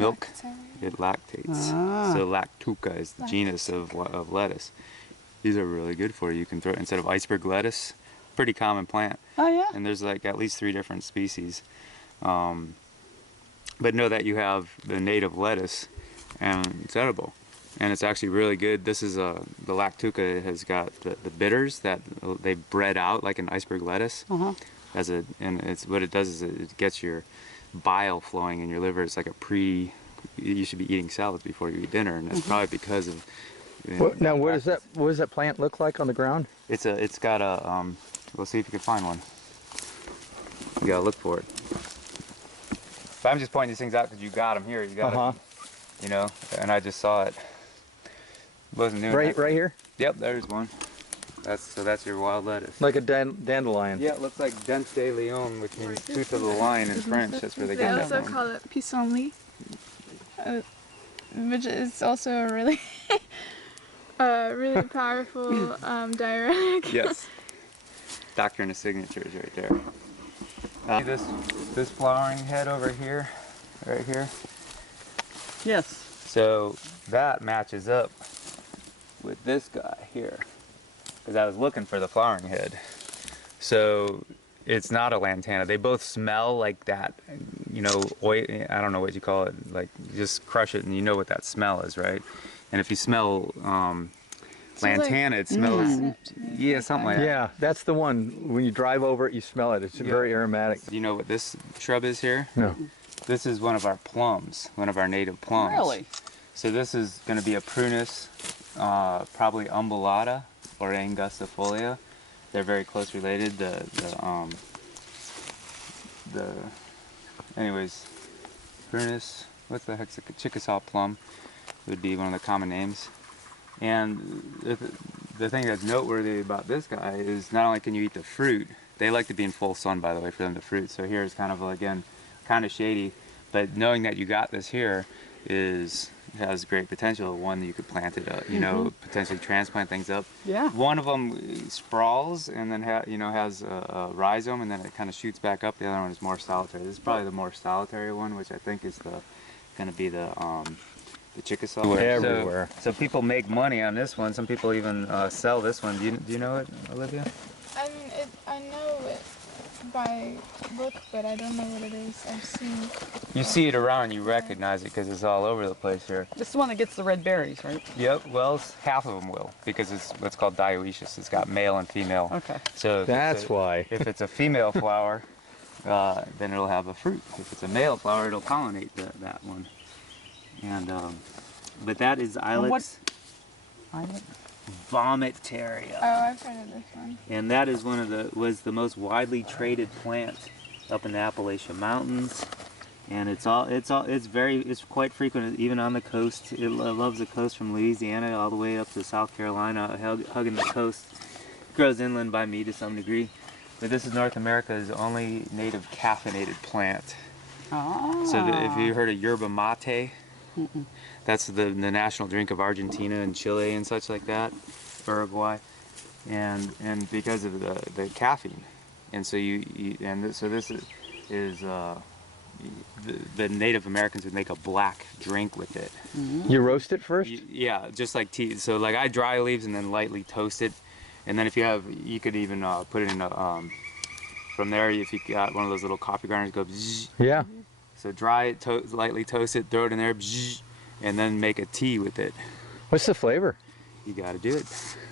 milk, it lactates. So Lactuca is the genus of lettuce. These are really good for you. You can throw, instead of iceberg lettuce, pretty common plant. Oh yeah? And there's like at least 3 different species. But know that you have the native lettuce, and it's edible. And it's actually really good. This is the Lactuca has got the bitters that they bred out like an iceberg lettuce. And it's what it does is it gets your bile flowing in your liver. It's like you should be eating salads before you eat dinner, and it's probably because of. Now, what does that plant look like on the ground? It's got a. We'll see if you can find one. You gotta look for it. But I'm just pointing these things out because you got them here. You got you know, and I just saw it. Wasn't new. Right here. Yep, there's one. That's your wild lettuce. Like a dandelion. Yeah, it looks like dent de lion, which means tooth of the lion in French. That's where they get that They from. also call it pissenlit, which is also a really, really powerful diuretic. Yes. Doctor and his signature is right there. This flowering head over here, right here. Yes. So that matches up with this guy here, because I was looking for the flowering head. So it's not a lantana. They both smell like that, you know, oil, I don't know what you call it, like just crush it and you know what that smell is, right? And if you smell lantana, it smells, yeah, something like that. Yeah, that's the one. When you drive over it, you smell it. It's very aromatic. Do you know what this shrub is here? No. This is one of our plums, one of our native plums. Really? So this is going to be a prunus, probably umbellata or angustifolia. They're very close related. Anyways, prunus. What's the heck's a Chickasaw plum? Would be one of the common names. And the thing that's noteworthy about this guy is not only can you eat the fruit, they like to be in full sun, by the way, for them to fruit. So here's kind of, again, kind of shady, but knowing that you got this here has great potential. One, you could plant it up, you know, potentially transplant things up. Yeah. One One of them sprawls and then has a rhizome, and then it kind of shoots back up. The other one is more solitary. This is probably the more solitary one, which I think is going to be the Chickasaw. Everywhere. So people make money on this one. Some people even sell this one. Do you know it, Olivia? I mean, I know it by look, but I don't know what it is. I've seen. You see it around, you recognize it because it's all over the place here. This is the one that gets the red berries, right? Yep. Well, half of them will because it's what's called dioecious. It's got male and female. Okay. So That's why. If it's a female flower, then it'll have a fruit. If it's a male flower, it'll pollinate that one. And but that is Ilex vomitaria. Oh, I've heard of this one. And that is was the most widely traded plant up in the Appalachian Mountains. And it's quite frequent even on the coast. It loves the coast from Louisiana all the way up to South Carolina, hugging the coast. It grows inland by me to some degree. But this is North America's only native caffeinated plant. Oh. So if you heard of yerba mate, that's the national drink of Argentina and Chile and such like that, Uruguay, and because of the caffeine, and so so this is the Native Americans would make a black drink with it. You roast it first? Yeah, just like tea. So like I dry leaves and then lightly toast it, and then if you could even put it in from there, if you got one of those little coffee grinders, go bzzz. Yeah. So dry it, lightly toast it, throw it in there, bzzz, and then make a tea with it. What's the flavor? You gotta do it.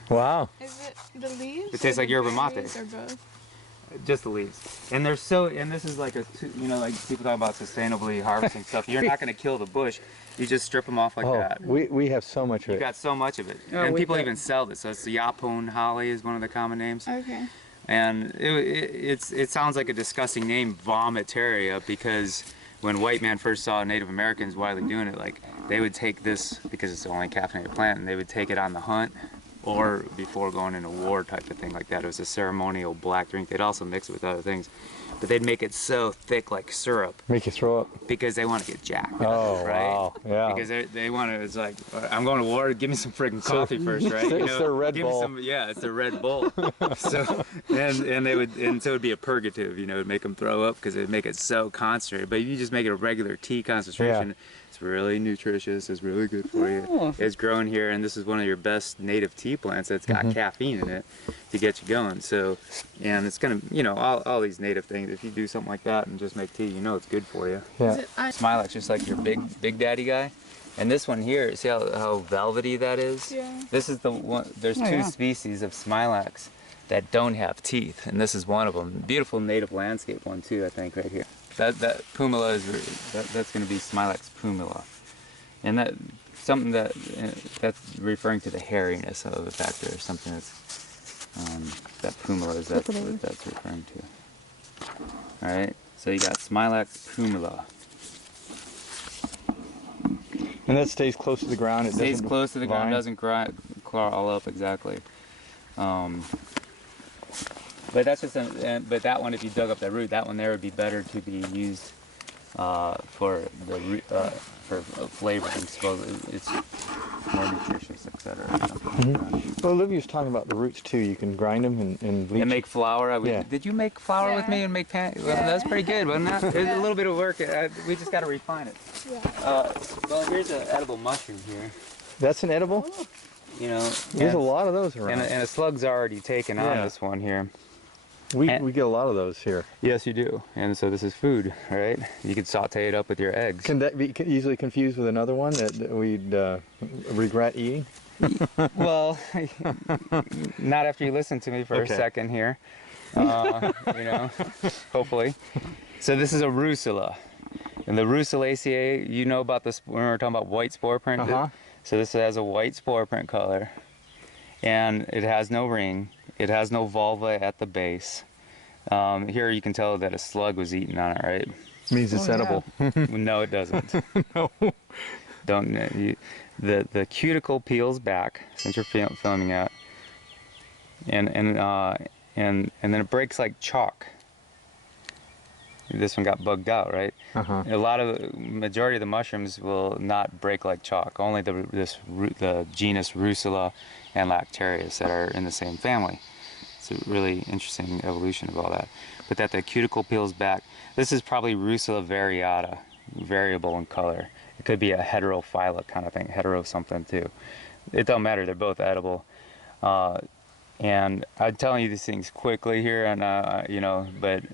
Wow. Is it the leaves? It tastes like yerba mate. Or both? Just the leaves. And they're and this is like like people talk about sustainably harvesting stuff. You're not gonna kill the bush. You just strip them off like that. We have so much of You it. got so much of it. Oh, and people even sell this. So it's the Yapon holly is one of the common names. Okay. And it sounds like a disgusting name, vomitaria, because when white man first saw Native Americans widely doing it, like they would take this, because it's the only caffeinated plant, and they would take it on the hunt or before going into war type of thing like that. It was a ceremonial black drink. They'd also mix it with other things. but they'd make it so thick like syrup Make you throw up. because they want to get jacked. Oh, right? wow. Yeah. Because they want to. It's like, I'm going to war. Give me some freaking coffee first, right? It's their Red give me Bull. some, yeah, it's their Red Bull. So and they would, and so it'd be a purgative. You know, it'd make them throw up because it'd make it so concentrated. But if you just make it a regular tea concentration, it's really nutritious. It's really good for you. Oh. It's grown here, and this is one of your best native tea plants that's got caffeine in it to get you going. So, and it's gonna, you know, all these native things. If you do something like that and just make tea, you know it's good for you. Yeah. Smilax, just like your big daddy guy. And this one here, see how velvety that is? Yeah. This is the one, there's Oh, two yeah. species of Smilax that don't have teeth, and this is one of them. Beautiful native landscape one too, I think, right here. That pumila is, that's gonna be Smilax pumila. And that, something that's referring to the hairiness of the factor, or something that's, that pumila is, that's what that's referring to. All right, so you got Smilax pumila. And that stays close to the ground. It Stays doesn't close to the ground, vine? doesn't claw all up exactly. But that's just, but that one, if you dug up the root, that one there would be better to be used for the root, for flavoring. Suppose it's more nutritious, etc. Well, Olivia's talking about the roots too. You can grind them and bleach. And make flour. Yeah. Did you make flour with Yeah. me and make pan? Well, that's pretty good, wasn't that? There's a little bit of work. We just got to refine it. Yeah. Well, here's an edible mushroom here. That's an edible? You know, There's a and- lot of those around. And a slug's already taken on Yeah. this one here. we get a lot of those here. Yes, you do. And so this is food, right? You could saute it up with your eggs. Can that be easily confused with another one that we'd regret eating? Well, not after you listen to me for Okay. a second here. You know, hopefully. So this is a rusula. And the Rusulaceae, you know about this when we were talking about white spore print? Uh-huh. So this has a white spore print color. And it has no ring. It has no vulva at the base. Here you can tell that a slug was eaten on it, right? Means it's Oh, yeah. edible. No, it doesn't. No. Don't. The cuticle peels back since you're filming out, and then it breaks like chalk. This one got bugged out, right? Uh-huh. Majority of the mushrooms will not break like chalk. Only the genus Rusula and Lactarius that are in the same family. It's a really interesting evolution of all that. But that the cuticle peels back. This is probably Rusula variata, variable in color. It could be a heterophylla kind of thing, hetero something too. It don't matter, they're both edible. And I'm telling you these things quickly here, and you know, but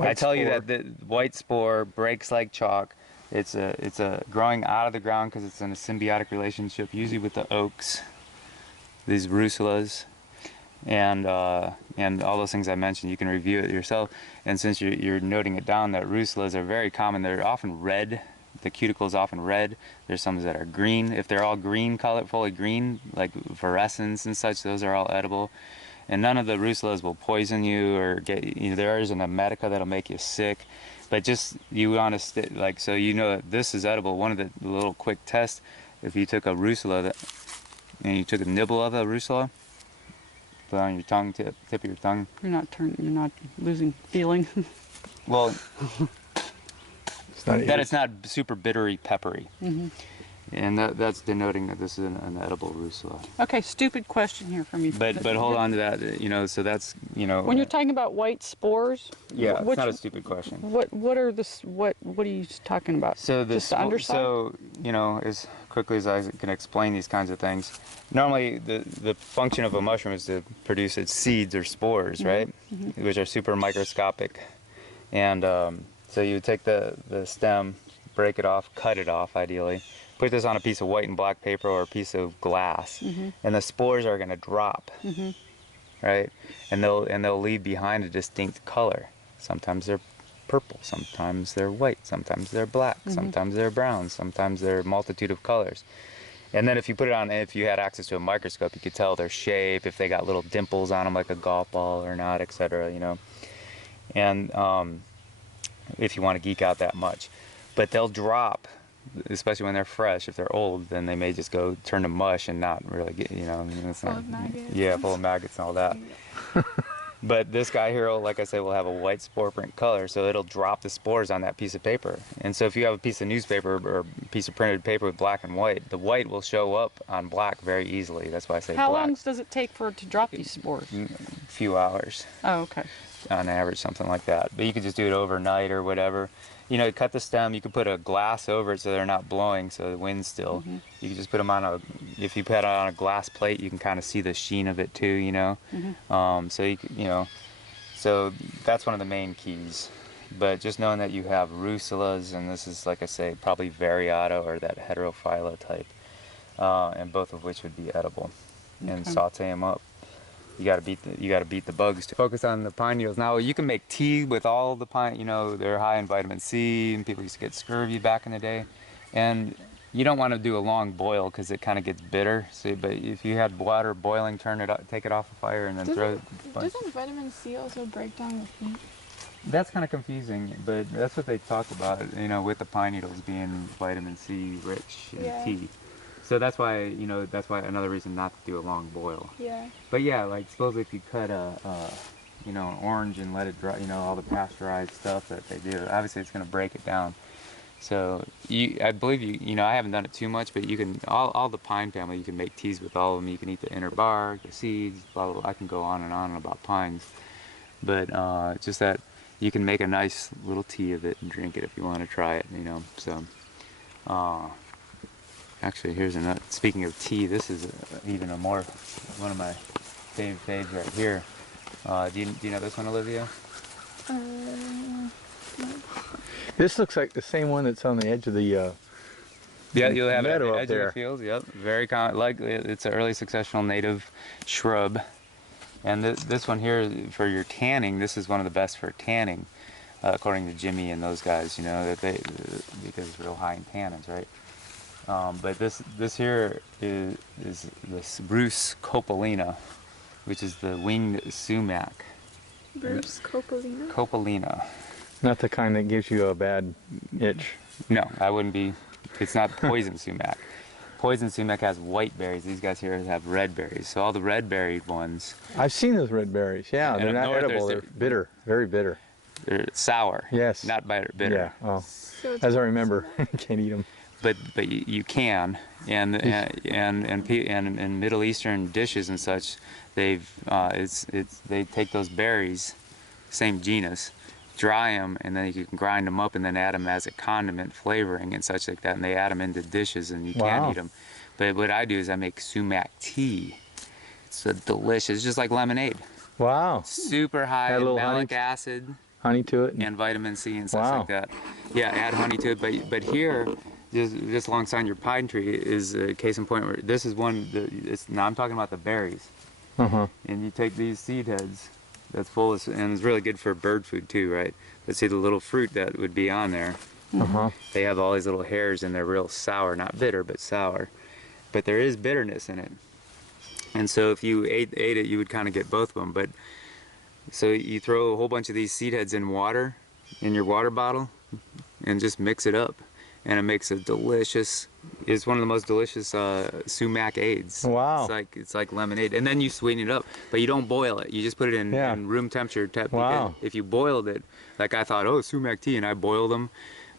I tell you that the white spore breaks like chalk. It's a growing out of the ground because it's in a symbiotic relationship, usually with the oaks, these rusulas, and all those things I mentioned. You can review it yourself. And since you're noting it down, that rusulas are very common. They're often red. The cuticle is often red. There's some that are green. If they're all green color, fully green, like fluorescence and such, those are all edible. And none of the rusulas will poison you or get you. There isn't a medica that'll make you sick. But just, you want to, so you know that this is edible. One of the little quick tests, if you took a rusula and you took a nibble of a rusula, put it on your tongue, tip of your tongue. You're not losing feeling. Well, Not that it's not super bittery, peppery. Mm-hmm. And that's denoting that this is an edible rusula. Okay, stupid question here from you. But hold on to that, you know, so that's, you know. When you're talking about white spores, yeah, it's which- not a stupid question. what are what are you talking about? So Just the underside? So, you know, as quickly as I can explain these kinds of things, normally the function of a mushroom is to produce its seeds or spores, right? Which are super microscopic. And so you take the stem, break it off, cut it off ideally, put this on a piece of white and black paper or a piece of glass, and the spores are going to drop, right? And they'll leave behind a distinct color. Sometimes they're purple, sometimes they're white, sometimes they're black, sometimes they're brown, sometimes they're a multitude of colors. And then if you put it on, if you had access to a microscope, you could tell their shape, if they got little dimples on them like a golf ball or not, etc. You know, and if you want to geek out that much, but they'll drop, especially when they're fresh. If they're old, then they may just go turn to mush and not really get, you know, it's Full not, of maggots. yeah, full of maggots and all that. But this guy here, like I said, will have a white spore print color, so it'll drop the spores on that piece of paper. And so if you have a piece of newspaper or a piece of printed paper with black and white, the white will show up on black very easily. That's why I say How black. long does it take for it to drop these spores? A few hours Oh, okay. on average, something like that. But you could just do it overnight or whatever. You know, cut the stem, you could put a glass over it so they're not blowing, so the wind's still. You can just put them on a, if you put it on a glass plate, you can kind of see the sheen of it too, you know. So you know, so that's one of the main keys. But just knowing that you have rucolas, and this is, like I say, probably variata or that heterophylla type, and both of which would be edible, and saute them up. You gotta beat the bugs. To focus on the pine needles. Now you can make tea with all the pine. You know, they're high in vitamin C, and people used to get scurvy back in the day. And you don't want to do a long boil because it kind of gets bitter. So, but if you had water boiling, turn it up, take it off the fire, and then throw it. Doesn't vitamin C also break down with heat? That's kind of confusing, but that's what they talk about. You know, with the pine needles being vitamin C rich in tea. So that's why, you know, that's why another reason not to do a long boil. Yeah. But yeah, like suppose if you cut you know, an orange and let it dry, you know, all the pasteurized stuff that they do, obviously it's going to break it down. So I believe you know, I haven't done it too much, but you can, all the pine family, you can make teas with all of them. You can eat the inner bark, the seeds, blah, blah, blah. I can go on and on about pines. But just that you can make a nice little tea of it and drink it if you want to try it, you know, so. Actually, here's another. Speaking of tea, this is even a more one of my faves right here. Do you know this one, Olivia? This looks like the same one that's on the edge of the Yeah, you'll have it at meadow the up edge there. of the field. Yep, very common. Like it's an early successional native shrub, and this one here for your tanning. This is one of the best for tanning, according to Jimmy and those guys. You know that because it's real high in tannins, right? But this here is the Spruce copalina, which is the winged sumac. Bruce Coppolino? Copalina. Not the kind that gives you a bad itch. No, I wouldn't be. It's not poison sumac. Poison sumac has white berries. These guys here have red berries. So all the red berried ones, I've seen those red berries. Yeah, And they're up not north, edible. They're there's bitter, very bitter. they're sour. Yes. Not bitter. Yeah. Oh, So it's as I remember, can't eat them. But you can, and in Middle Eastern dishes and such, they take those berries, same genus, dry them, and then you can grind them up and then add them as a condiment flavoring and such like that, and they add them into dishes and you Wow. can eat them. But what I do is I make sumac tea. It's a delicious, just like lemonade. Wow. Super high Add a in little malic honey. acid Honey to it. and vitamin C and such Wow. like that. Yeah, add honey to it. But here, just alongside your pine tree is a case in point where this is one. Now I'm talking about the berries. Uh-huh. And you take these seed heads that's full of, and it's really good for bird food too, right? But see the little fruit that would be on there. Uh-huh. They have all these little hairs and they're real sour, not bitter, but sour. But there is bitterness in it. And so if you ate it, you would kind of get both of them. But so you throw a whole bunch of these seed heads in water, in your water bottle, and just mix it up. And it makes a delicious, it's one of the most delicious sumac aids. Wow. It's like lemonade. And then you sweeten it up, but you don't boil it. You just put it in, Yeah. in room temperature. Wow. If you boiled it, like I thought, oh, sumac tea, and I boiled them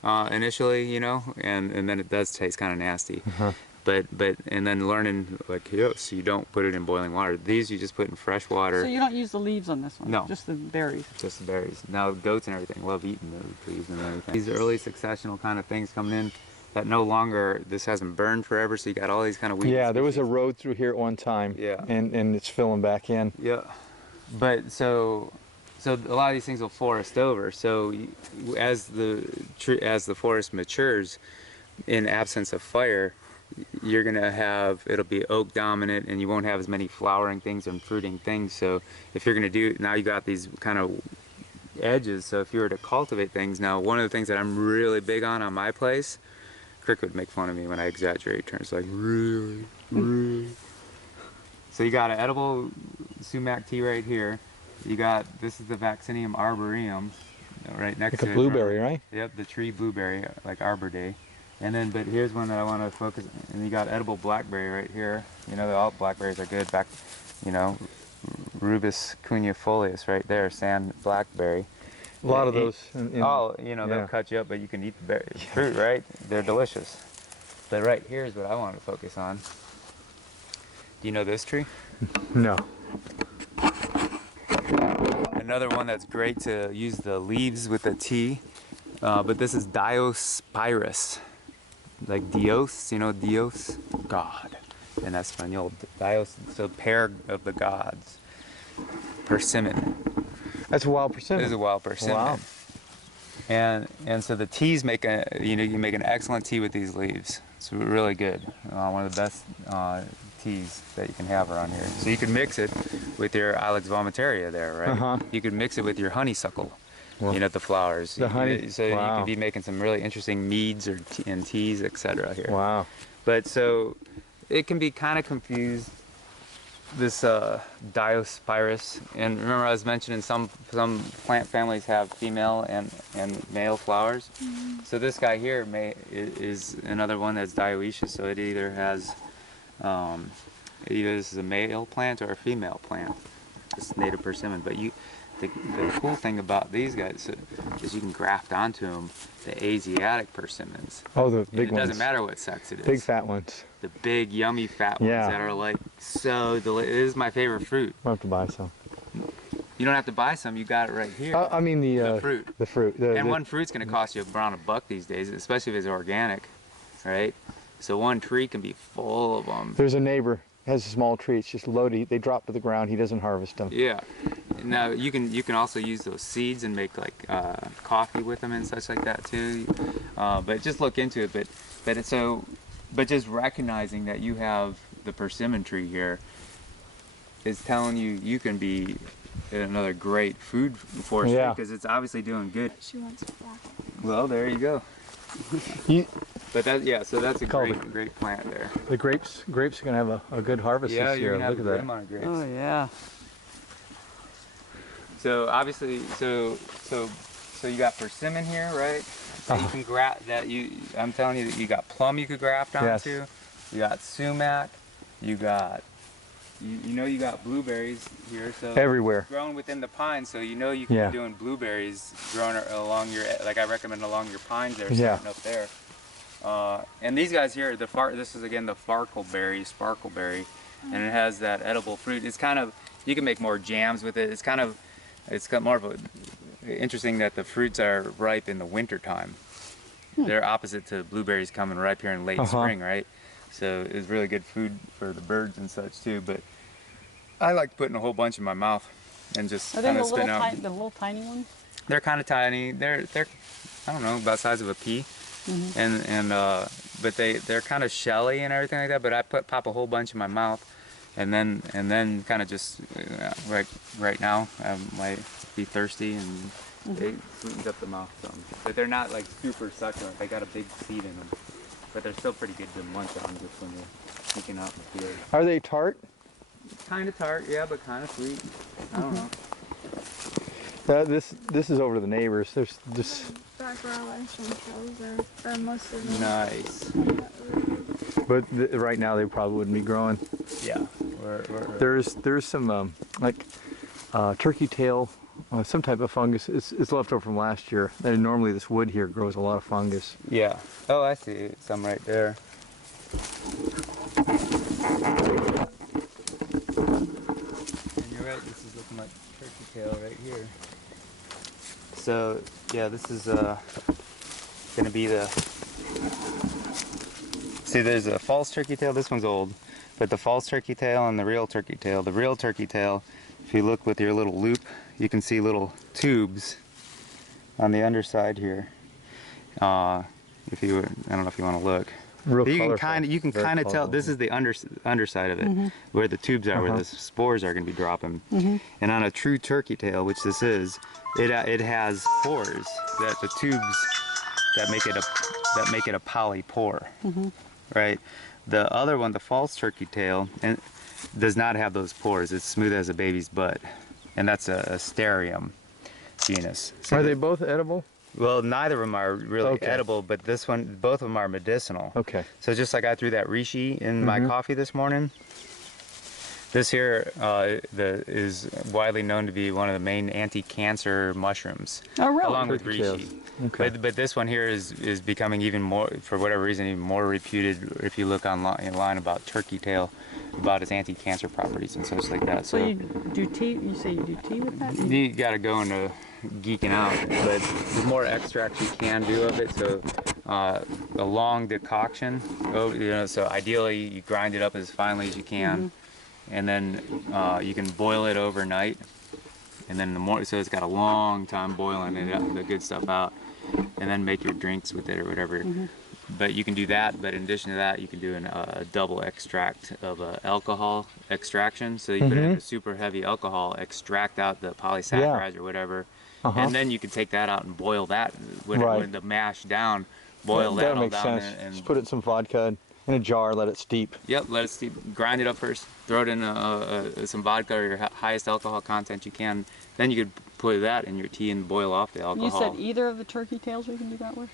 initially, you know, and then it does taste kind of nasty. Uh-huh. And then learning, like, yes, you don't put it in boiling water. These you just put in fresh water. So you don't use the leaves on this one? No. Just the berries? Just the berries. Now goats and everything love eating the leaves and everything. These early successional kind of things coming in that no longer, this hasn't burned forever, so you got all these kind of weeds. Yeah, there was a road through here at one time. Yeah. And it's filling back in. Yeah. But so a lot of these things will forest over. So as the forest matures, in absence of fire, you're gonna have, it'll be oak dominant and you won't have as many flowering things and fruiting things. So if you're gonna do, now you got these kind of edges, so if you were to cultivate things, now one of the things that I'm really big on my place, Crick would make fun of me when I exaggerate terms, like really. So you got an edible sumac tea right here. You got, this is the Vaccinium arboreum right next Like to a it. blueberry, right? Yep, the tree blueberry, like Arbor Day. And then, but here's one that I want to focus, and you got edible blackberry right here. You know, all blackberries are good, you know, Rubus cuneifolius right there, sand blackberry. A lot of Yeah, those. Oh, you know, yeah. they'll cut you up, but you can eat the fruit, right? They're delicious. But right here is what I want to focus on. Do you know this tree? No. Another one that's great to use the leaves with the tea, but this is Diospirus. Like Dios, you know, Dios, God. In Espanol, Dios, so pair of the gods. Persimmon. That's a wild persimmon. This is a wild persimmon. Wow. And so the teas make you make an excellent tea with these leaves. It's really good. One of the best teas that you can have around here. So you can mix it with your Ilex vomitaria there, right? Uh-huh. You could mix it with your honeysuckle. Well, You know, the flowers. the honey- So you wow. could be making some really interesting meads or and teas, etc. here. Wow. But so it can be kind of confused, this Diospirus. And remember I was mentioning some plant families have female and male flowers. So this guy here is another one that's dioecious, so it either has either this is a male plant or a female plant, this native persimmon. But the cool thing about these guys is you can graft onto them the Asiatic persimmons. Oh, the And big it ones. doesn't matter what sex it is. Big fat ones. The big, yummy, fat ones Yeah. that are like so delicious. It is my favorite fruit. I'll have to buy some. You don't have to buy some. You got it right here. I mean The fruit. The fruit. And one fruit's going to cost you around $1 these days, especially if it's organic, right? So one tree can be full of them. There's a neighbor has a small tree. It's just loaded. They drop to the ground. He doesn't harvest them. Yeah. Now you can also use those seeds and make like coffee with them and such like that too. But just look into it. But just recognizing that you have the persimmon tree here is telling you can be another great food forestry Yeah. because it's obviously doing good. She wants black. Well, there you go. But so that's a Called great plant there. The grapes are gonna have a good harvest Yeah, this you're year. gonna have Look a at great that. amount of grapes. Oh yeah. So obviously, so you got persimmon here, right? That you can graft. I'm telling you that you got plum you could graft Yes. onto. You got sumac. You got, you got blueberries here. So Everywhere. growing within the pines, so you know you can Yeah. be doing blueberries growing along your, like I recommend along your pines there, Yeah. starting up there. And these guys here, this is again the sparkleberry, and it has that edible fruit. It's kind of, you can make more jams with it. It's got more of a, interesting that the fruits are ripe in the winter time. They're opposite to blueberries coming ripe here in late spring, right? So it's really good food for the birds and such too. But I like putting a whole bunch in my mouth and just Are they kind the of spin out. the little tiny ones? They're kind of tiny. They're I don't know, about the size of a pea. But they're kind of shelly and everything like that. But I pop a whole bunch in my mouth, and then kind of just right now I might be thirsty and it sweetens up the mouth some. But they're not like super succulent. They got a big seed in them, but they're still pretty good to munch on just when you're sneaking out in the field. Are they tart? Kind of tart, yeah, but kind of sweet. I don't know. This is over to the neighbors. There's this, Black relish and shells are most of them. Nice. but right now they probably wouldn't be growing. Yeah. There's some like turkey tail, some type of fungus. It's left over from last year. And normally this wood here grows a lot of fungus. Yeah. Oh, I see some right there. And you're right, this is looking like turkey tail right here. So, yeah, this is gonna be the... See, there's a false turkey tail. This one's old. But the false turkey tail and the real turkey tail. The real turkey tail, if you look with your little loop, you can see little tubes on the underside here. If you, I don't know if you want to look. Real But colorful. you can Very kind of tell. colorful. This is the underside of it, where the tubes are, where the spores are going to be dropping. And on a true turkey tail, which this is, it has pores, that the tubes that make it a polypore, right? The other one, the false turkey tail, and does not have those pores. It's smooth as a baby's butt, and that's a Asterium genus. So Are they both edible? well, neither of them are really Okay. edible, but this one, both of them are medicinal. Okay. So just like I threw that reishi in my coffee this morning, This here is widely known to be one of the main anti-cancer mushrooms, Oh, really? along with Turkey tails. reishi. Okay. But this one here is becoming even more, for whatever reason, even more reputed. If you look online about turkey tail, about its anti-cancer properties and such like that. So you do tea? You say you do tea with that? You got to go into geeking out, but the more extracts you can do of it, so a long decoction. So ideally you grind it up as finely as you can, and then you can boil it overnight, and then so it's got a long time boiling the good stuff out, and then make your drinks with it or whatever. But you can do that, but in addition to that, you can do a double extract of alcohol extraction. So you put in a super heavy alcohol, extract out the polysaccharides or whatever, and then you can take that out and boil that when the mash down, boil that all makes down. sense. And Just put it in some vodka in a jar, let it steep. Yep, let it steep. Grind it up first. Throw it in some vodka or your highest alcohol content you can. Then you could put that in your tea and boil off the alcohol. You said either of the turkey tails we can do that with?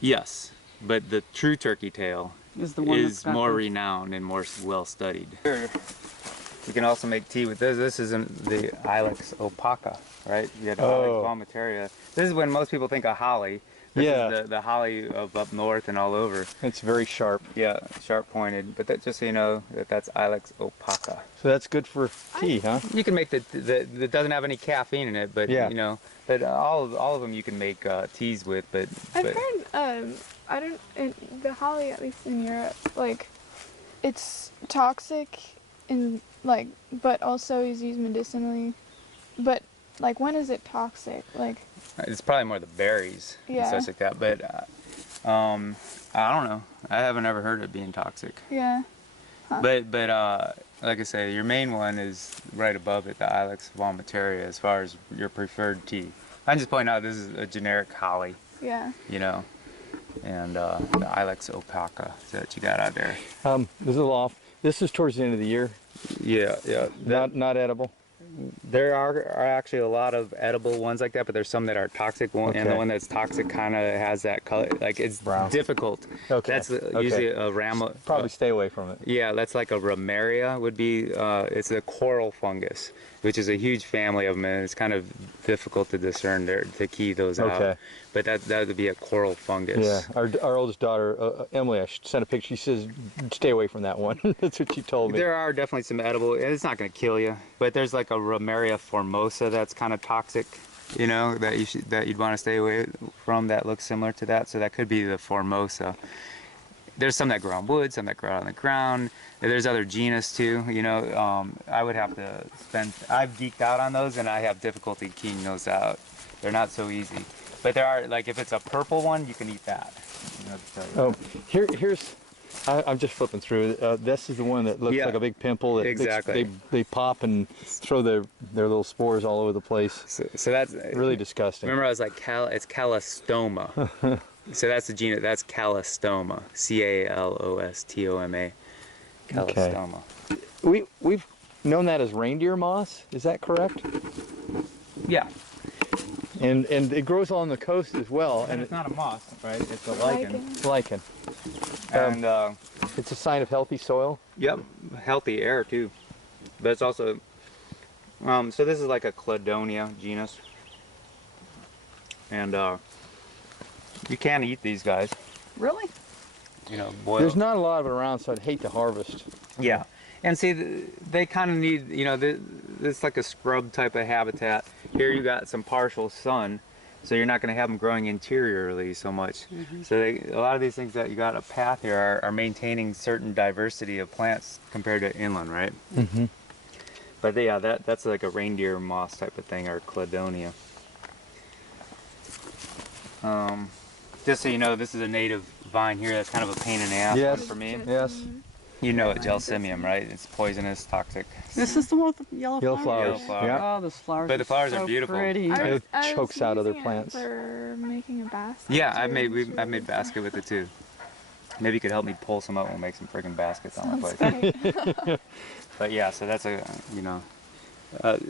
Yes, but the true turkey tail Is the one that's is got more the- renowned and more well studied. You can also make tea with this. This is the Ilex opaca, right? You got Ilex palmataria. This is when most people think of holly. This is the holly of up north and all over. It's very sharp. Yeah, sharp pointed. But just so you know, that's Ilex opaca. So that's good for tea, huh? You can make that doesn't have any caffeine in it, but you know, but all of them you can make teas with. But I've heard I don't the holly, at least in Europe, like it's toxic in like, but also is used medicinally. But like, when is it toxic? Like, it's probably more the berries and such like that. But I don't know. I haven't ever heard of it being toxic. Yeah. Huh. But like I say, your main one is right above it, the Ilex palmataria, as far as your preferred tea. I'm just pointing out this is a generic holly. Yeah. You know, and the Ilex opaca that you got out there. This is a little off. This is towards the end of the year. Yeah. Not edible. There are actually a lot of edible ones like that, but there's some that are toxic. And the one that's toxic kind of has that color, like it's brown. difficult. Okay. That's usually a Probably stay away from it. Yeah, that's like a ramaria would be. It's a coral fungus, which is a huge family of them, and it's kind of difficult to discern to key those out. But that would be a coral fungus. Yeah, our oldest daughter, Emily, I sent a picture. She says, stay away from that one. That's what she told me. There are definitely some edible, and it's not going to kill you, but there's like a Ramaria formosa that's kind of toxic, you know, that you'd want to stay away from, that looks similar to that. So that could be the formosa. There's some that grow on wood, some that grow on the ground. There's other genus too, you know. I would have to I've geeked out on those, and I have difficulty keying those out. They're not so easy. But there are, like, if it's a purple one, you can eat that. You know, here's, I'm just flipping through. This is the one that looks like a big pimple. That they pop and throw their little spores all over the place. So that's really disgusting. Remember, I was like, it's calostoma. So that's the genus. That's calostoma. Calostoma. Calostoma. Okay. We've known that as reindeer moss. Is that correct? Yeah. And it grows along the coast as well. And it's not a moss, right? It's a lichen. Lichen. And it's a sign of healthy soil. Yep, healthy air too. But it's also so this is like a Cladonia genus, and you can eat these guys. Really? You know, boil. There's not a lot of it around, so I'd hate to harvest. Yeah, and see, they kind of need, you know, this like a scrub type of habitat. Here you got some partial sun, so you're not going to have them growing interiorly so much. So a lot of these things that you got a path here are maintaining certain diversity of plants compared to inland, right? But yeah, that's like a reindeer moss type of thing, or Cladonia. Just so you know, this is a native vine here. That's kind of a pain in the ass one for me. Yes. You know it, gelsemium, right? It's poisonous, toxic. This is the one with the yellow flowers? flowers. Yeah. Oh, those flowers. But the flowers so are beautiful. Pretty. It I chokes was out other using it plants. for making a basket. Yeah, too, I've made basket with it too. Maybe you could help me pull some up and we'll make some friggin' baskets on the Sounds place. great. But yeah, so that's a, you know,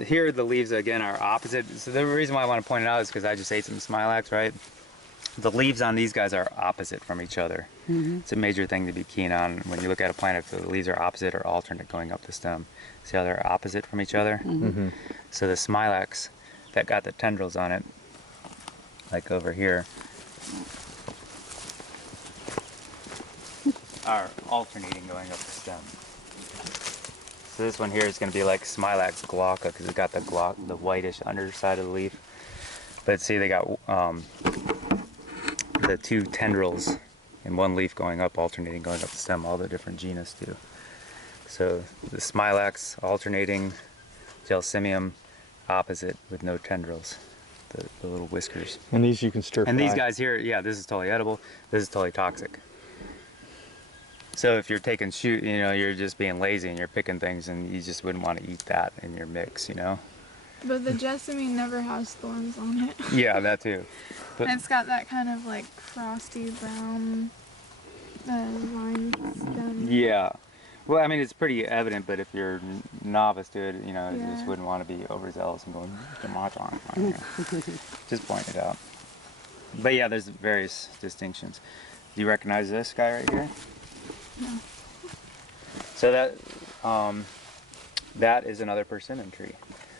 here the leaves again are opposite. So the reason why I want to point it out is because I just ate some smilax, right? the leaves on these guys are opposite from each other. It's a major thing to be keen on when you look at a plant. If the leaves are opposite or alternate going up the stem, see how they're opposite from each other? So the smilax that got the tendrils on it, like over here, are alternating going up the stem. So this one here is going to be like Smilax glauca because it's got the whitish underside of the leaf. But see, they got the two tendrils in one leaf going up, alternating going up the stem. All the different genus do. So the Smilax alternating, Gelsemium opposite with no tendrils, the little whiskers. And these you can stir fry. And these guys here, yeah, this is totally edible. This is totally toxic. So if you're taking shoot, you know, you're just being lazy and you're picking things, and you just wouldn't want to eat that in your mix, you know. But the jessamine never has thorns on it. Yeah, that too. But It's got that kind of like frosty brown vine stem. yeah, well, I mean, it's pretty evident. But if you're novice to it, you know, you just Yeah. wouldn't want to be overzealous and going tomato. Just point it out. But yeah, there's various distinctions. Do you recognize this guy right here? No. So that is another persimmon tree.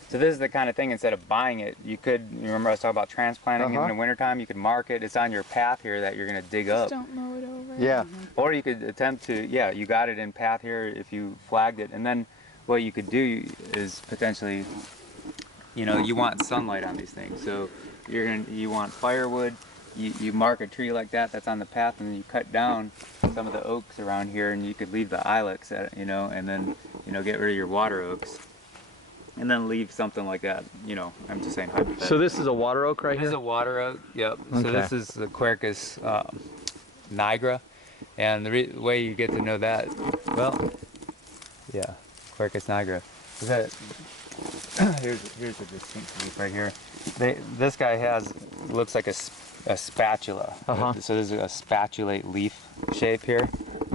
So this is the kind of thing, instead of buying it, you remember I was talking about transplanting in the wintertime, you could mark it, it's on your path here that you're going to dig up. Just don't mow it over. Yeah. Or you could attempt to, yeah, you got it in path here if you flagged it. And then what you could do is potentially, you know, you want sunlight on these things. So you want firewood, you mark a tree like that that's on the path, and then you cut down some of the oaks around here, and you could leave the ilex, you know, and then, you know, get rid of your water oaks. And then leave something like that, you know, I'm just saying hypothetically. So this is a water oak right This here? is a water oak, yep. Okay. So this is the Quercus nigra. And the way you get to know that, well, yeah, Quercus nigra. Is that, here's a distinct leaf right here. This guy looks like a spatula. Uh-huh. So there's a spatulate leaf shape here.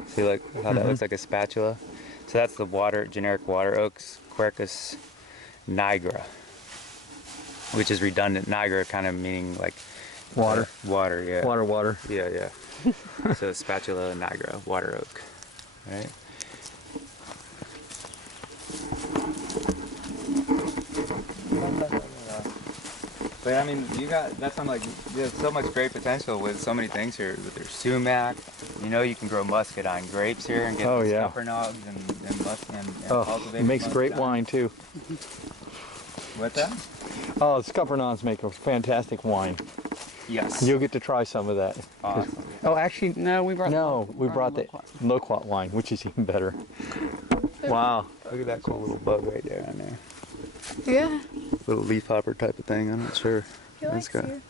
See like how that looks like a spatula? So that's the generic water oaks, Quercus nigra, which is redundant. Nigra kind of meaning like Water. Water, yeah. Water. Yeah, yeah. So spatula nigra, water oak, right? But I mean, that's I'm like, you have so much great potential with so many things here. There's sumac, you know, you can grow muscadine grapes here and get scuppernogs and cultivate. It makes great muscadine. wine too. What's that? Oh, scuppernogs make a fantastic wine. Yes. You'll get to try some of that. Awesome. Oh, actually, No, we brought we brought the loquat wine, which is even better. Wow. Look at that cool little bug right there on there. Yeah. Little leafhopper type of thing, I'm not sure. He likes you.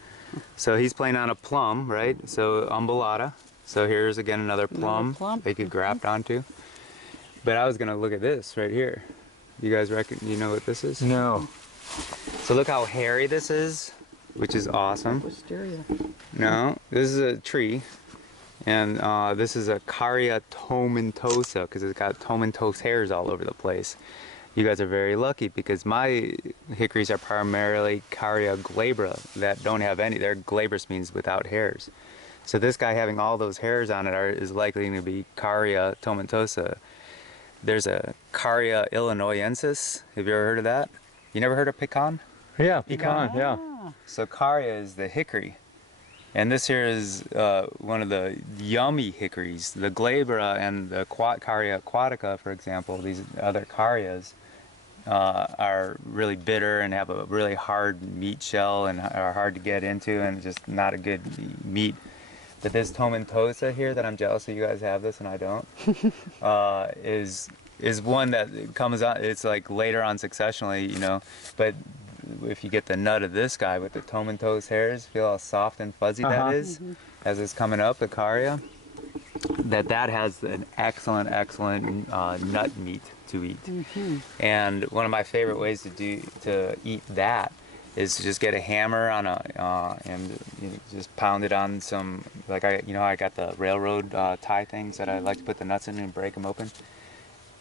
So he's playing on a plum, right? So umbellata. So here's again another plum, plum. that you could graft onto. But I was gonna look at this right here. You guys you know what this is? No. So look how hairy this is, which is awesome. Wisteria. No, this is a tree, and this is a Caria tomentosa because it's got tomentose hairs all over the place. You guys are very lucky because my hickories are primarily Caria glabra that don't have any. Their glabrous means without hairs. So this guy having all those hairs on it is likely to be Caria tomentosa. There's a Caria illinoisensis. Have you ever heard of that? You never heard of pecan? Yeah, pecan, yeah. So Caria is the hickory. And this here is one of the yummy hickories. The glabra and the Caria aquatica, for example, these other Carias, are really bitter and have a really hard meat shell and are hard to get into and just not a good meat. But this tomentosa here that I'm jealous that you guys have this and I don't, is one that comes on, it's like later on successionally, you know, but if you get the nut of this guy with the tomentose hairs, feel how soft and fuzzy that is as it's coming up, the Caria, that has an excellent nut meat to eat. And one of my favorite ways to eat that is to just get a hammer on and just pound it on some, like I got the railroad tie things that I like to put the nuts in and break them open.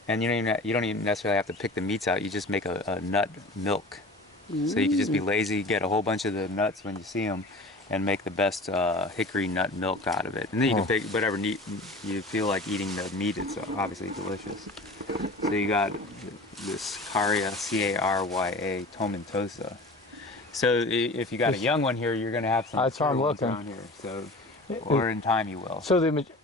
And you don't even necessarily have to pick the meats out. You just make a nut milk. So you can just be lazy, get a whole bunch of the nuts when you see them, and make the best hickory nut milk out of it. And then you can pick whatever meat you feel like eating. The meat, it's obviously delicious. So you got this Carya, C-A-R-Y-A, tomentosa. So if you got a young one here, you're going to have some That's how I'm mature ones looking. around here. So, or in time you will. So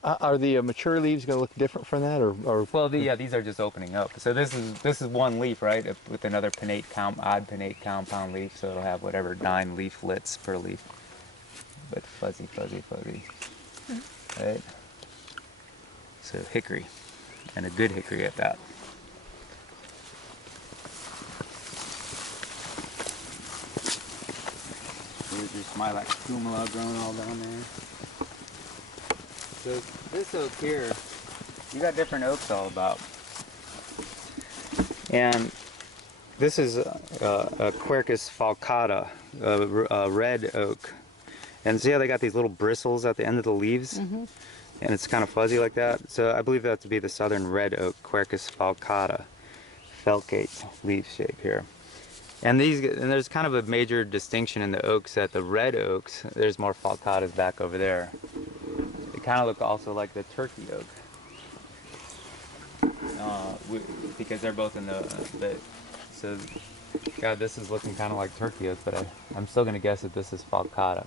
are the mature leaves going to look different from that, or Well, these are just opening up. So this is one leaf, right, with another odd pinnate compound leaf. So it'll have whatever 9 leaflets per leaf. But fuzzy, fuzzy, fuzzy. Right? So hickory, and a good hickory at that. There's Smilax cumula growing all down there. So this oak here, you got different oaks all about. And this is a Quercus falcata, a red oak. And see how they got these little bristles at the end of the leaves? And it's kind of fuzzy like that. So I believe that to be the southern red oak, Quercus falcata, felcate leaf shape here. And there's kind of a major distinction in the oaks, that the red oaks, there's more falcatas back over there. They kind of look also like the turkey oak. Because they're both in so God, this is looking kind of like turkey oak, but I'm still going to guess that this is falcata.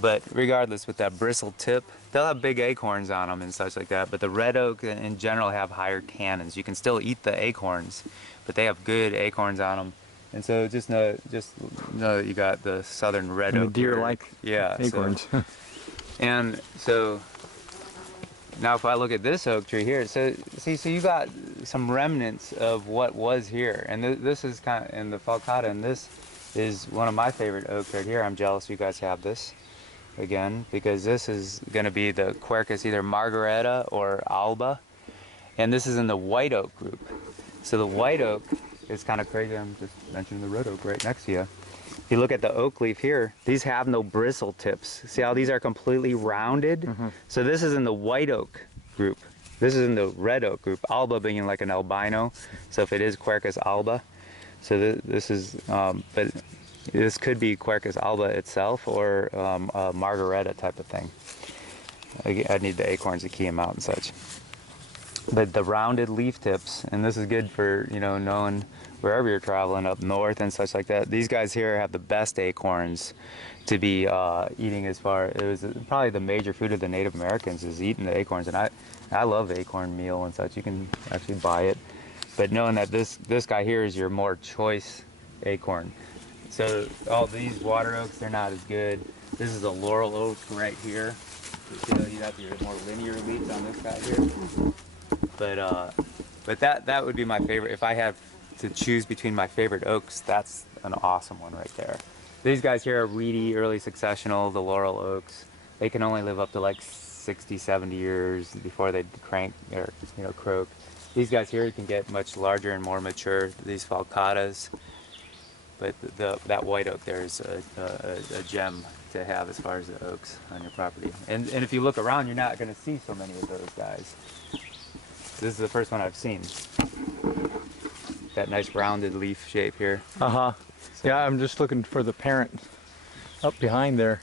But regardless, with that bristle tip, they'll have big acorns on them and such like that. But the red oak in general have higher tannins. You can still eat the acorns, but they have good acorns on them. And so just know that you got the southern red and oak. the deer-like acorns? So, and so now if I look at this oak tree here, so you got some remnants of what was here. And this is kind of, and the falcata, and this is one of my favorite oaks right here. I'm jealous you guys have this again, because this is going to be the Quercus, either Margareta or Alba. And this is in the white oak group. So the white oak, it's kind of crazy. I'm just mentioning the red oak right next to you. If you look at the oak leaf here, these have no bristle tips. See how these are completely rounded? So this is in the white oak group. This is in the red oak group. Alba being like an albino. So if it is Quercus alba, so this is, but this could be Quercus alba itself, or a Margareta type of thing. I'd need the acorns to key them out and such. But the rounded leaf tips, and this is good for, knowing wherever you're traveling up north and such like that. These guys here have the best acorns to be eating. It was probably the major food of the Native Americans, is eating the acorns. And I love acorn meal and such. You can actually buy it. But knowing that this guy here is your more choice acorn. So all these water oaks, they're not as good. This is a laurel oak right here. You have your more linear leaves on this guy here. But that would be my favorite. If I had to choose between my favorite oaks, that's an awesome one right there. These guys here are reedy, early successional, the laurel oaks. They can only live up to like 60, 70 years before they crank or croak. These guys here can get much larger and more mature, these falcatas. But that white oak there is a gem to have as far as the oaks on your property. And if you look around, you're not going to see so many of those guys. This is the first one I've seen. That nice rounded leaf shape here. So, yeah, I'm just looking for the parent up behind there.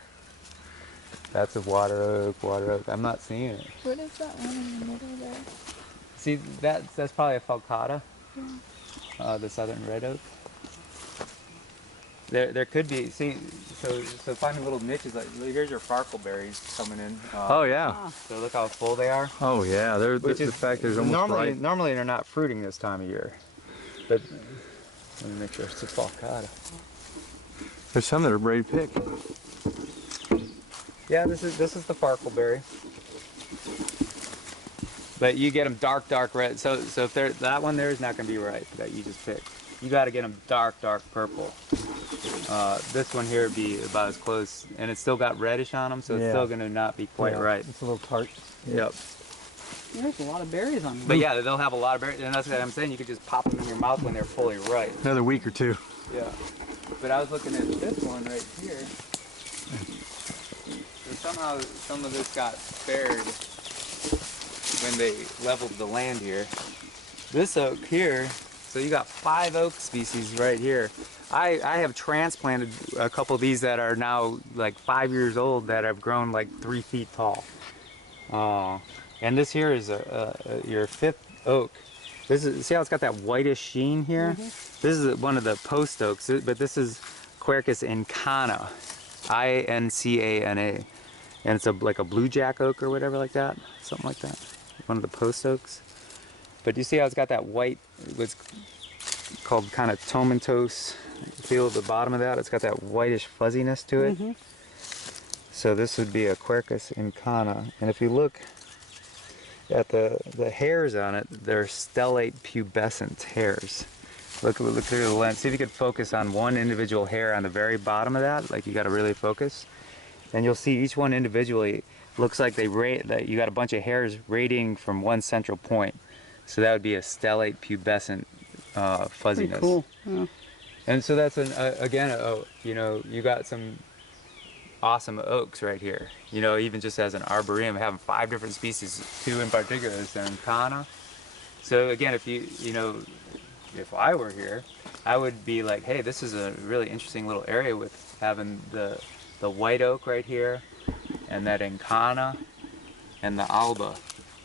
That's a water oak. I'm not seeing it. What is that one in the middle there? See, that's probably a falcata. Yeah. The southern red oak. There could be, so finding little niches, like here's your farkleberries coming in. Oh yeah. So look how full they are. Oh yeah, the fact there's almost right. Normally they're not fruiting this time of year, but let me make sure it's a falcata. There's some that are ready to pick. Yeah, this is the farkleberry. But you get them dark red. So if that one there is not going to be ripe that you just picked. You got to get them dark purple. This one here would be about as close, and it's still got reddish on them, so it's still going to not be quite right. It's a little tart. Yep. There's a lot of berries on them. But yeah, they'll have a lot of berries, and that's what I'm saying. You could just pop them in your mouth when they're fully ripe. Another week or two. Yeah. But I was looking at this one right here. So somehow some of this got spared when they leveled the land here. This oak here, so you got 5 oak species right here. I have transplanted a couple of these that are now like 5 years old that have grown like 3 feet tall. And this here is your 5th oak. This is, see how it's got that whitish sheen here? This is one of the post oaks, but this is Quercus incana, I-N-C-A-N-A. And it's like a blue jack oak or whatever like that, something like that. One of the post oaks. But you see how it's got that white, what's called kind of tomentose feel at the bottom of that? It's got that whitish fuzziness to it. So this would be a Quercus incana. And if you look at the hairs on it, they're stellate pubescent hairs. Look through the lens. See if you could focus on one individual hair on the very bottom of that. Like you got to really focus, and you'll see each one individually looks like that you got a bunch of hairs radiating from one central point. So that would be a stellate pubescent fuzziness. Pretty cool. Yeah. And so that's you know, you got some awesome oaks right here. You know, even just as an arboretum, having 5 different species, 2 in particular is the incana. So again, if I were here, I would be like, hey, this is a really interesting little area with having the white oak right here, and that incana, and the alba.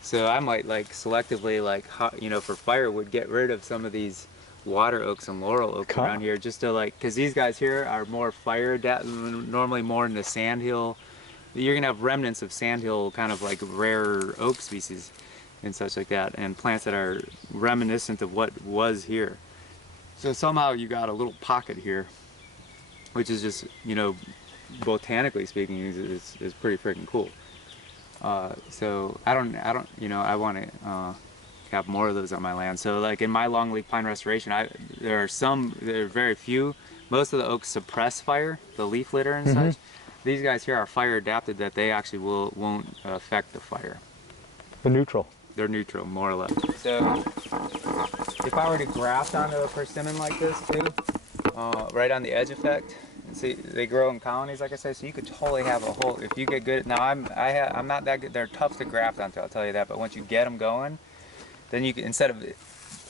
So I might like selectively, like, you know, for firewood, get rid of some of these water oaks and laurel oaks around here, just to like, because these guys here are more fire adapted, normally more in the sandhill. You're gonna have remnants of sandhill, kind of like rare oak species and such like that, and plants that are reminiscent of what was here. So somehow you got a little pocket here, which is just, you know, botanically speaking, is pretty freaking cool. So I don't, you know, I want to have more of those on my land. So like in my longleaf pine restoration, there are very few. Most of the oaks suppress fire, the leaf litter and such. These guys here are fire adapted, that they actually won't affect the fire. They're neutral. They're neutral, more or less. So if I were to graft onto a persimmon like this too, right on the edge effect, see, they grow in colonies, like I said, so you could totally have a whole, if you get good. Now I'm not that good. They're tough to graft onto, I'll tell you that. But once you get them going, then you can, instead of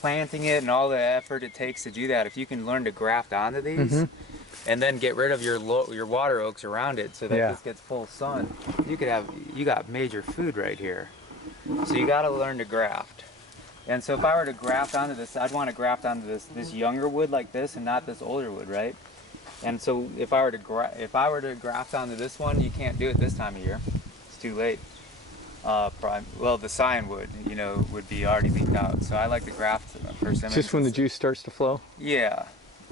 planting it and all the effort it takes to do that, if you can learn to graft onto these, and then get rid of your water oaks around it, so that this gets full sun, you got major food right here. So you got to learn to graft. And so if I were to graft onto this, I'd want to graft onto this younger wood like this, and not this older wood, right? And so if I were to graft onto this one, you can't do it this time of year. It's too late. Well, the cyan wood, you know, would be already leaked out. So I like to graft persimmons. Just when the juice starts to flow? Yeah.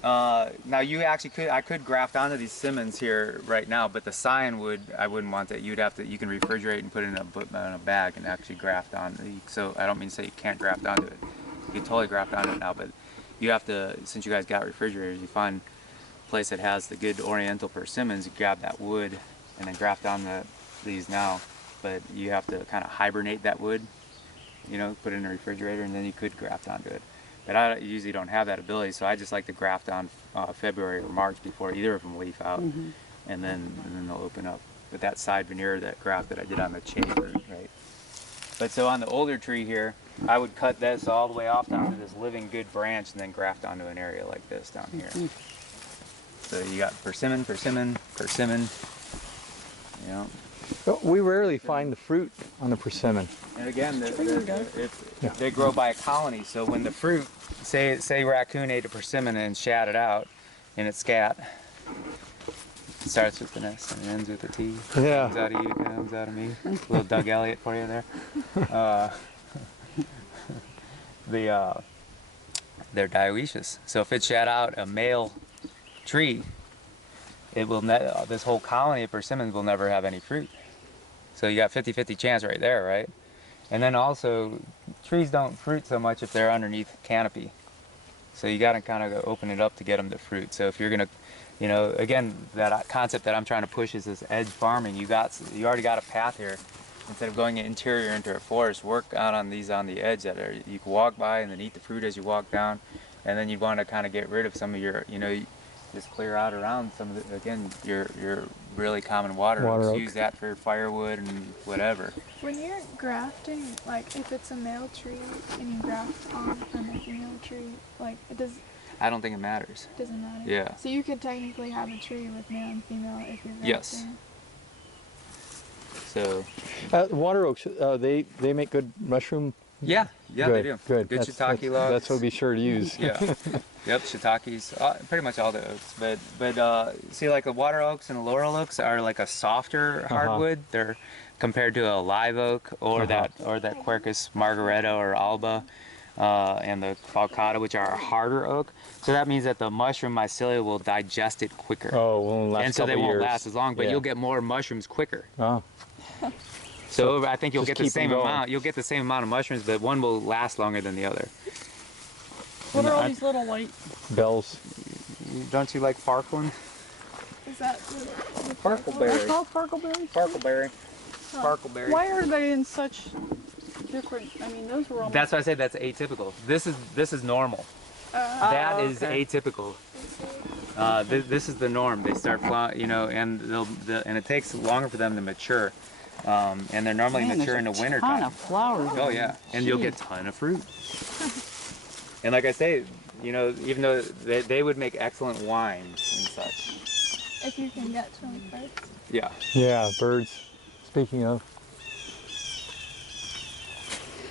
Now I could graft onto these Simmons here right now, but the cyan wood, I wouldn't want that. You can refrigerate and put it in a bag and actually graft on. So I don't mean to say you can't graft onto it. You can totally graft onto it now, but you have to, since you guys got refrigerators, you find a place that has the good oriental persimmons, you grab that wood and then graft on these now. But you have to kind of hibernate that wood, you know, put it in a refrigerator, and then you could graft onto it. But I usually don't have that ability, so I just like to graft on February or March before either of them leaf out, and then they'll open up. With that side veneer, that graft that I did on the chamber, right? But so on the older tree here, I would cut this all the way off down to this living good branch, and then graft onto an area like this down here. So you got persimmon, persimmon, persimmon, you know. We rarely find the fruit on the persimmon. And again, they grow by a colony, so when the fruit, say raccoon ate a persimmon and shat it out in its scat, it starts with an S and it ends with a T. Yeah. Comes out of you, comes out of me. A little Doug Elliott for you there. They're dioecious. So if it shat out a male tree, it will this whole colony of persimmons will never have any fruit. So you got 50-50 chance right there, right? And then also, trees don't fruit so much if they're underneath canopy. So you got to kind of open it up to get them to fruit. So if you're gonna, you know, again, that concept that I'm trying to push is this edge farming. You already got a path here. Instead of going interior into a forest, work out on these on the edge that you can walk by and then eat the fruit as you walk down. And then you'd want to kind of get rid of some of your, you know, just clear out around some of the, again, your really common water oaks. Use that for firewood and whatever. When you're grafting, like if it's a male tree and you graft on a female tree, like I don't think it matters. Doesn't matter. Yeah. So you could technically have a tree with male and female if you're Yes. grafting. So Water oaks, they make good mushroom. yeah, good, they do. Good. Good That's- shiitake logs. That's what we be sure to use. Yeah. Yep, shiitakes, pretty much all the oaks. But see, like the water oaks and the laurel oaks are like a softer hardwood. They're compared to a live oak or that Quercus margaretta or alba, and the falcata, which are a harder oak. So that means that the mushroom mycelia will digest it quicker. Oh, well, last and so they couple won't years. last as long, but Yeah. you'll get more mushrooms quicker. Oh. So I think you'll just get the keep 'em same going. amount. You'll get the same amount of mushrooms, but one will last longer than the other. What are all I- these little white? Bells. Don't you like Farkland? Is that the They're Farkleberry. called farkleberries? Farkleberry. Huh. Farkleberry. Why are they in such different? I mean, those were almost. That's why I said that's atypical. This is normal. That is atypical. This is the norm. They start flying, you know, and and it takes longer for them to mature. And they're normally Man, mature in the there's a winter ton time. of flowers. Oh yeah, and you'll get a ton of fruit. And like I say, you know, even though they would make excellent wines and such. if you can get to them first. Yeah. Yeah, birds. Speaking of.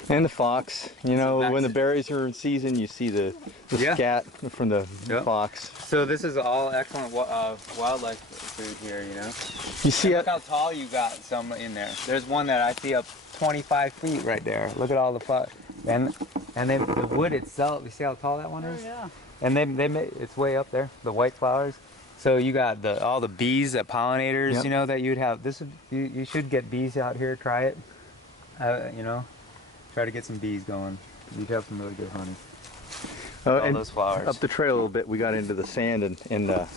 And the fox. You know, when the berries are in season, you see the Yeah. scat from the Yep. fox. So this is all excellent wildlife food here, you know. You see And it? look how tall you got some in there. There's one that I see up 25 feet right there. Look at all the flowers. And the wood itself, you see how tall that one Oh is? yeah. And they it's way up there, the white flowers. So you got all the bees, the pollinators, Yep. you know, that you'd have. You should get bees out here, try it. You know, try to get some bees going. You'd have some really good honey. Oh, All and those flowers. up the trail a little bit, we got into the sand and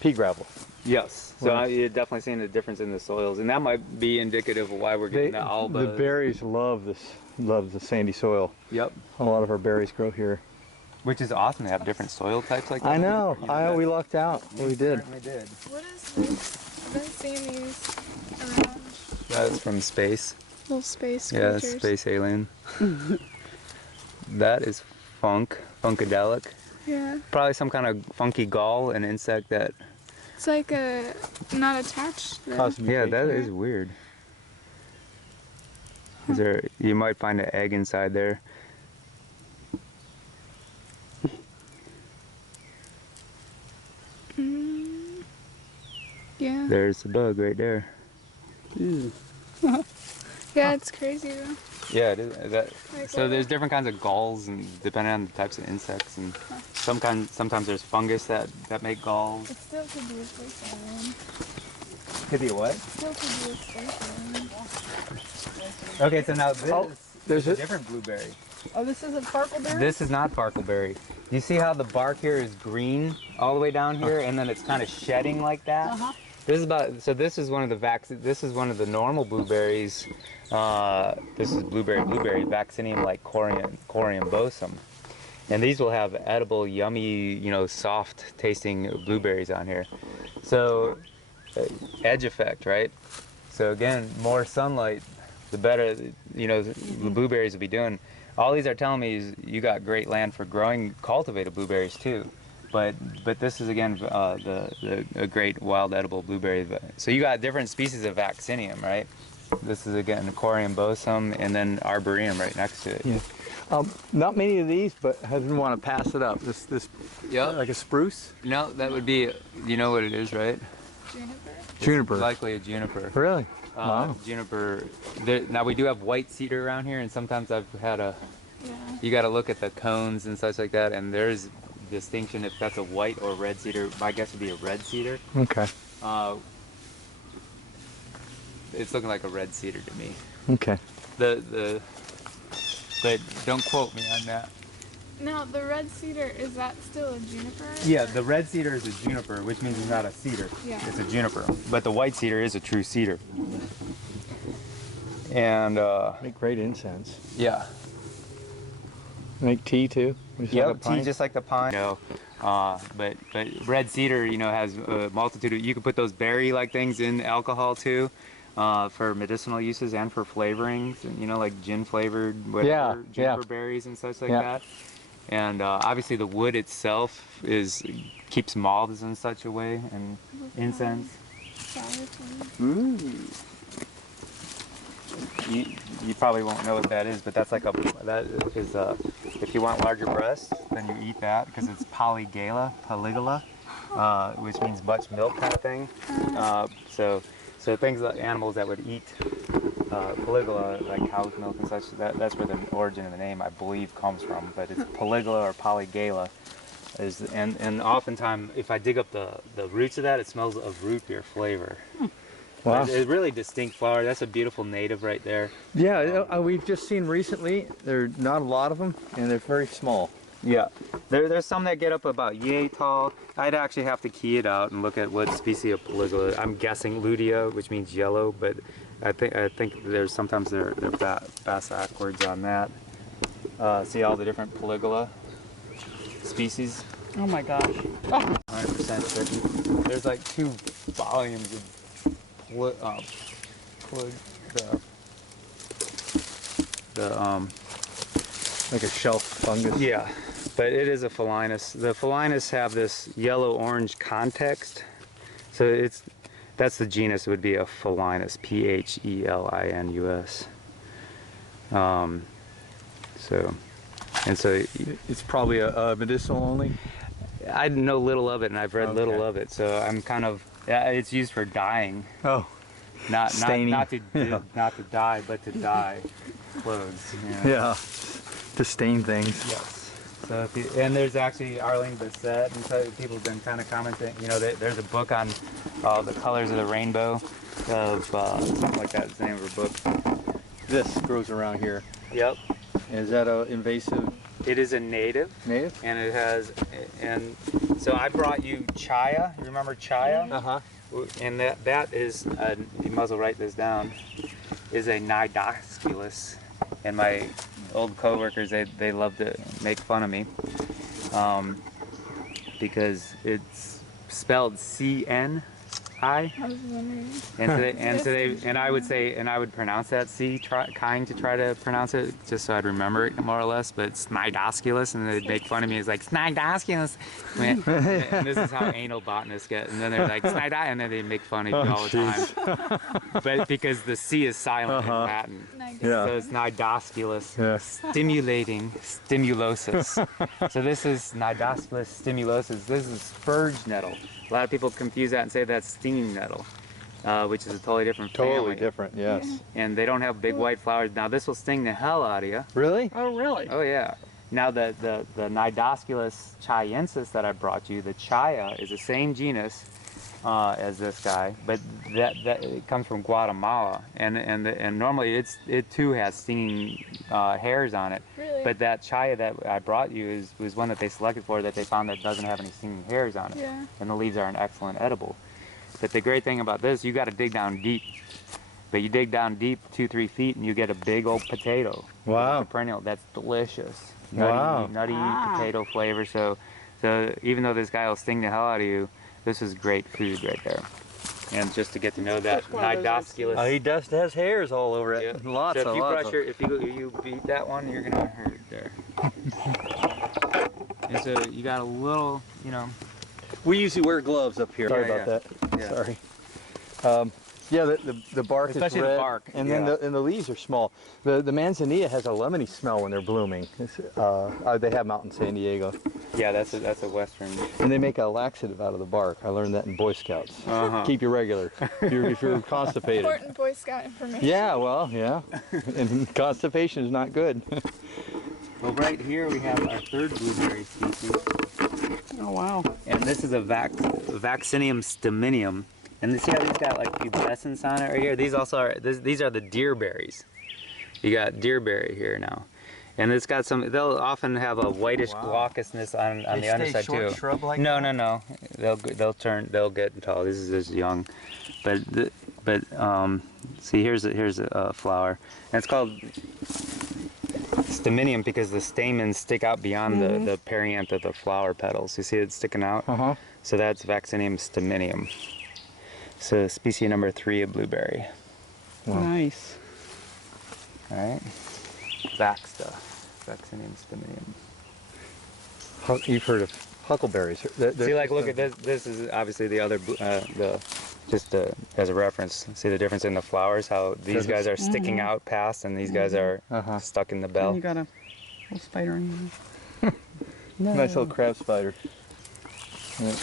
pea gravel. Yes. So Well- you're definitely seeing the difference in the soils, and that might be indicative of why we're getting the alba. The berries love the sandy soil. Yep. A lot of our berries grow here. Which is awesome to have different soil types like that. I know. You that- We lucked out. We did. Certainly did. What is this? I've been seeing these around. That's from space. Little space Yeah, creatures. space alien. That is funkadelic. Yeah. Probably some kind of funky gall, an insect that. It's like not attached though. Cause Yeah, that mutation. is weird. Is there? You might find an egg inside there. Yeah. There's the bug right there. Yeah, it's crazy though. Yeah, it is. Like, So there's different kinds of galls, and depending on the types of insects, and sometimes there's fungus that make galls. It still could be a space alien. Could be what? Still could be a space alien. Okay, so now this there's is a it. different blueberry. Oh, this isn't farkleberry. This is not farkleberry. You see how the bark here is green all the way down here, and then it's kind of shedding like that. Uh-huh. This is one of the This is one of the normal blueberries. This is blueberry, vaccinium like corium bosum, and these will have edible, yummy, you know, soft tasting blueberries on here. So edge effect, right? So again, more sunlight, the better, you know, the blueberries will be doing. All these are telling me is you got great land for growing cultivated blueberries too. But this is again a great wild edible blueberry. So you got different species of vaccinium, right? This is again corium bosum, and then arboreum right next to it. Yeah. Not many of these, but I didn't want to pass it up. This Yep. like a spruce. No, that would be. You know what it is, right? Juniper. Juniper. It's likely a juniper. Really? Wow. Juniper. Now we do have white cedar around here, and sometimes I've had Yeah. You got to look at the cones and such like that, and there's distinction if that's a white or red cedar. My guess would be a red cedar. Okay. It's looking like a red cedar to me. Okay. But don't quote me on that. Now the red cedar, is that still a juniper? Yeah, the red cedar is a juniper, which means it's not a cedar. Yeah. It's a juniper. But the white cedar is a true cedar. And Make great incense. yeah. Make tea too. Just like a Yep, tea pine? just like the pine. You know, but red cedar, you know, has a multitude of. You can put those berry-like things in alcohol too, for medicinal uses and for flavorings. And, you know, like gin flavored, whatever, Yeah, juniper yeah. berries and such like Yeah. that. And obviously the wood itself keeps moths in such a way, and incense. Ooh. You probably won't know what that is, but that's like if you want larger breasts, then you eat that because it's polygala, which means much milk kind of thing. So things like animals that would eat polygala, like cow's milk and such, that's where the origin of the name, I believe, comes from. But it's polygala or polygala. And oftentimes, if I dig up the roots of that, it smells of root beer flavor. Wow. It's a really distinct flower. That's a beautiful native right there. Yeah, we've just seen recently, there are not a lot of them, and they're very small. Yeah, there's some that get up about yay tall. I'd actually have to key it out and look at what species of polygala. I'm guessing lutea, which means yellow, but I think there's sometimes they're backwards on that. See all the different polygala species. Oh my gosh. 100% tricky. There's like 2 volumes of Like a shelf fungus. yeah, but it is a phalinus. The phalinus have this yellow-orange context, so that's the genus. Would be a phalinus, Phelinus. So It's probably a medicinal only. I know little of it, and I've read Okay. little of it, so I'm kind of. Yeah, it's used for dyeing, Oh, not Staining. not to Yeah. not to dye, but to dye clothes. yeah. To stain things. Yes. So and there's actually Arlene Bissett, and so people have been kind of commenting. You know, there's a book on the colors of the rainbow, of something like that. Is the name of her book. This grows around here. Yep. Is that a invasive It is a native, native? and it has, and so I brought you chaya. You remember chaya? Uh-huh. And that is, you might as well write this down, is a nidosculus. And my old coworkers, they love to make fun of me because it's spelled C-N-I. I was wondering. And I would pronounce that C, trying to try to pronounce it just so I'd remember it more or less. But it's Snidosculus, and they'd make fun of me. It's like Snidosculus, and this is how anal botanists get. And then they're like Snidosculus, and then they make fun of you all the time. But because the C is silent in Latin, Yeah. so it's Nidosculus, Yeah. stimulating stimulosis. So this is Nidosculus stimulosis. This is spurge nettle. A lot of people confuse that and say that's stinging nettle, which is a totally different family. Totally different, yes. And they don't have big white flowers. Now this will sting the hell out of you. Really? Oh really? Oh yeah. Now the Nidosculus chiensis that I brought you, the chaya, is the same genus as this guy, but that it comes from Guatemala, and normally it too has stinging hairs on it. Really? But that chaya that I brought you was one that they selected for that they found that doesn't have any stinging hairs on it, Yeah. and the leaves are an excellent edible. But the great thing about this, you got to dig down deep. But you dig down deep 2-3 feet and you get a big old potato. Wow. It's a perennial that's delicious. Wow. Nutty Wow. potato flavor. So even though this guy will sting the hell out of you, this is great food right there. And just to get to know that Just one of those Nidosculus. Oh, he does has hairs all over it. Yeah. Lots So of if you lots brush of. if you beat that one, you're gonna hurt there. And so you got a little, We usually wear gloves up here. Sorry Yeah, about that. Yeah. Sorry. Yeah, the bark Especially is the red, bark, and then yeah. the leaves are small. The manzanilla has a lemony smell when they're blooming. They have them out in San Diego, Yeah, that's a western. and they make a laxative out of the bark. I learned that in Boy Scouts. Uh-huh. Keep you regular if you're constipated. Important Boy Scout information. Yeah, well, yeah, and constipation is not good. Well, right here we have our third blueberry species, Oh wow. and this is a Vaccinium staminium. And see how these got like pubescence on it right here? These also are, these are the deer berries. You got deerberry here now. And it's got some, they'll often have a whitish glaucousness on the underside too. Shrub like No. They'll get tall. This is just young. But see, here's a flower. And it's called staminium because the stamens stick out beyond the perianth of the flower petals. You see it sticking out? Uh-huh. So that's Vaccinium staminium. So species number 3 of blueberry. Wow. Nice. All right. Vaccinium staminium. You've heard of huckleberries. See, like, look at this. This is obviously the other, as a reference. See the difference in the flowers? How these guys are sticking out past, and these guys are stuck in the And bell. you got a little spider in here. Nice little crab spider. Yeah.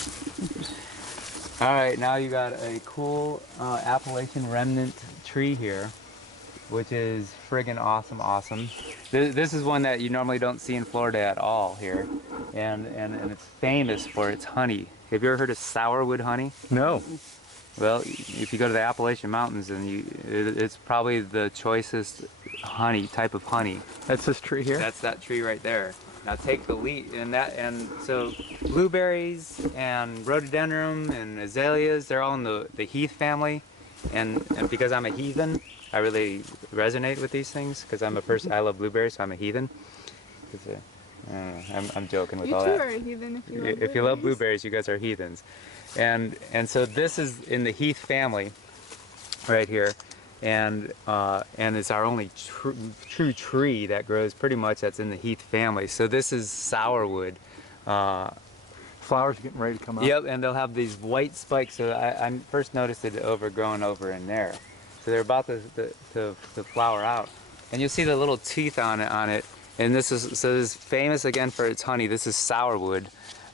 All right, now you got a cool Appalachian remnant tree here, which is friggin' awesome. This is one that you normally don't see in Florida at all here, and it's famous for its honey. Have you ever heard of sourwood honey? No. Well, if you go to the Appalachian Mountains, and it's probably the choicest type of honey. That's this tree here? That's that tree right there. Now take the lead, and so blueberries and rhododendron and azaleas, they're all in the heath family, and because I'm a heathen, I really resonate with these things because I'm a person. I love blueberries, so I'm a heathen. I'm joking with You all too that. are a heathen if you love If you love blueberries, you guys are heathens, and so this is in the heath family, right here, and it's our only true tree that grows pretty much that's in the heath family. So this is sourwood. Flowers getting ready to come out? Yep, and they'll have these white spikes. So I first noticed it overgrown over in there. So they're about to flower out, and you'll see the little teeth on it. And this is famous again for its honey. This is sourwood.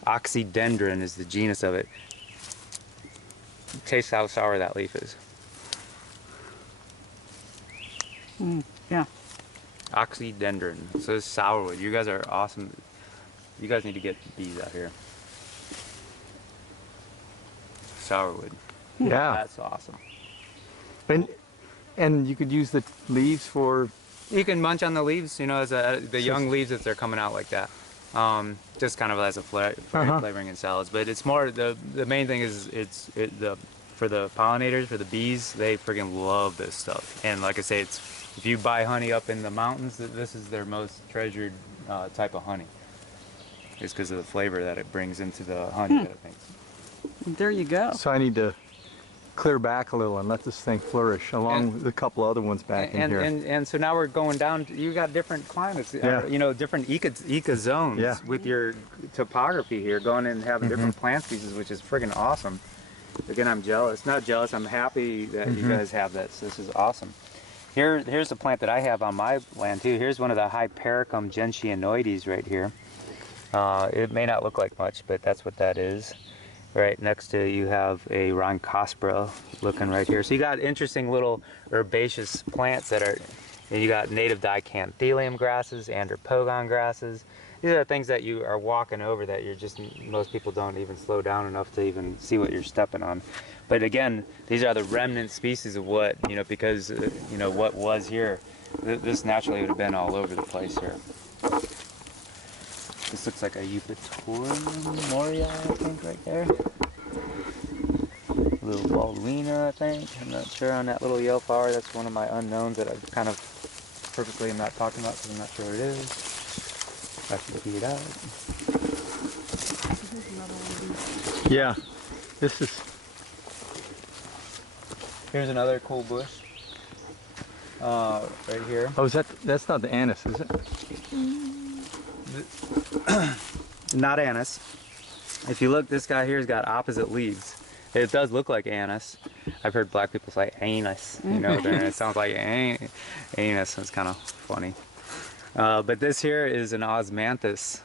Oxydendron is the genus of it. Taste how sour that leaf is. Yeah. Oxydendron. So it's sourwood. You guys are awesome. You guys need to get these out here. Sourwood. Yeah. That's awesome. And you could use the leaves for... You can munch on the leaves, as the young leaves if they're coming out like that. Just kind of as a flavoring in salads. But it's more, the main thing is for the pollinators, for the bees, they friggin' love this stuff. And like I say, if you buy honey up in the mountains, this is their most treasured type of honey. It's because of the flavor that it brings into the honey that it makes. There you go. So I need to clear back a little and let this thing flourish along with a couple other ones back in here. And so now we're going down. You got different climates, different eco zones with your topography here, going in and having different plant species, which is friggin' awesome. Again, I'm jealous. Not jealous. I'm happy that you guys have this. This is awesome. Here's the plant that I have on my land too. Here's one of the Hypericum gentianoides right here. It may not look like much, but that's what that is. Right next to you have a Rhynchospora looking right here. So you got interesting little herbaceous plants that are, and you got native dicanthelium grasses, andropogon grasses. These are things that you are walking over that most people don't even slow down enough to even see what you're stepping on. But again, these are the remnant species of what, because, what was here. This naturally would have been all over the place here. This looks like a Eupatorium moria, I think, right there. A little Baldwina, I think. I'm not sure on that little yellow flower. That's one of my unknowns that I kind of purposely am not talking about because I'm not sure what it is. I have to figure it out. Yeah, this is... Here's another cool bush. Right here. Oh, that's not the anise, is it? Not anise. If you look, this guy here's got opposite leaves. It does look like anise. I've heard black people say anus, it sounds like anus. It's kind of funny. But this here is an osmanthus,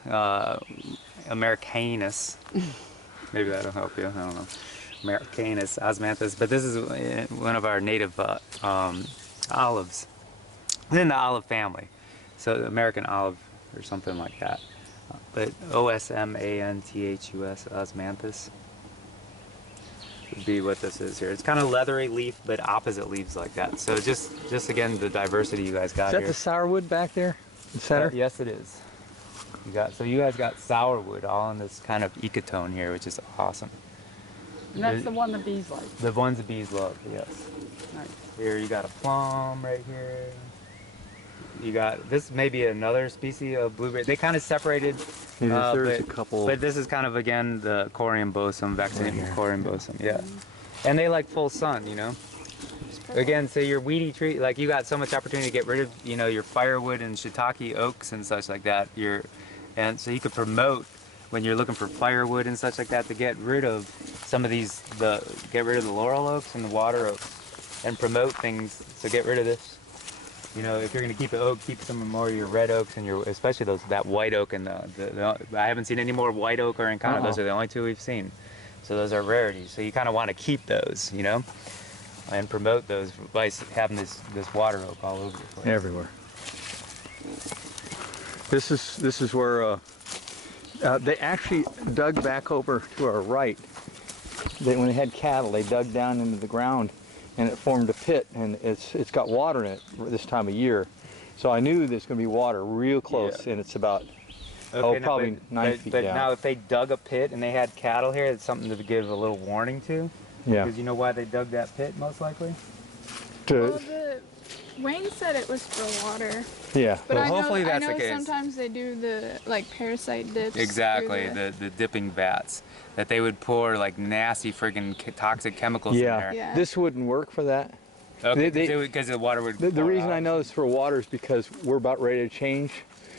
americanus. Maybe that'll help you, I don't know. Americanus, osmanthus. But this is one of our native olives. It's in the olive family. So American olive or something like that. But Osmanthus, osmanthus, would be what this is here. It's kind of leathery leaf, but opposite leaves like that. So just again, the diversity you guys got here. Is that the sourwood back there? The center? Yes, it is. So you guys got sourwood all in this kind of ecotone here, which is awesome. And that's the one the bees like. The ones the bees love, yes. Nice. Here you got a plum right here. You got, this may be another species of blueberry. They kind of separated. There's a couple. But this is kind of, again, the corium bosom, vaccinated corium bosom, yeah. And they like full sun, Again, so your weedy tree, like you got so much opportunity to get rid of, your firewood and shiitake oaks and such like that. And so you could promote when you're looking for firewood and such like that, to get rid of some of these, get rid of the laurel oaks and the water oaks, and promote things. So get rid of this. You know, if you're going to keep an oak, keep some more of your red oaks and especially that white oak and I haven't seen any more white oak or Encano. Those are the only two we've seen. So those are rarities. So you kind of want to keep those, you know, and promote those by having this water oak all over the place. Everywhere. This is where they actually dug back over to our right. When they had cattle, they dug down into the ground, and it formed a pit, and it's got water in it this time of year. So I knew there's going to be water real close, and it's about probably 9 feet but down. now if they dug a pit and they had cattle here, it's something to give a little warning to. Yeah. Because you know why they dug that pit, most likely? Well, Wayne said it was for water. Yeah. But Well, I know, hopefully that's I know the case. sometimes they do the like parasite dips. Exactly, through the dipping vats. That they would pour like nasty friggin' toxic chemicals in there. Yeah. This wouldn't work for that. Okay, because the water would The pour reason out. I know it's for water is because we're about ready to change.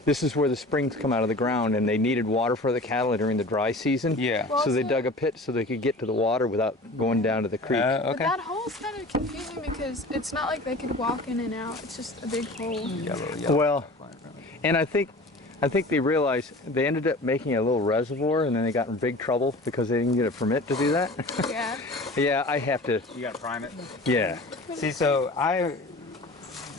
This is where the springs come out of the ground, and they needed water for the cattle during the dry season. Yeah. Well, So they also- dug a pit so they could get to the water without going down to the creek. But Okay. that hole's kind of confusing because it's not like they could walk in and out. It's just a big hole. Yellow. Well, and I think they realized they ended up making a little reservoir, and then they got in big trouble because they didn't get a permit to do that. Yeah. Yeah, I have to. You gotta prime it. Yeah. See, so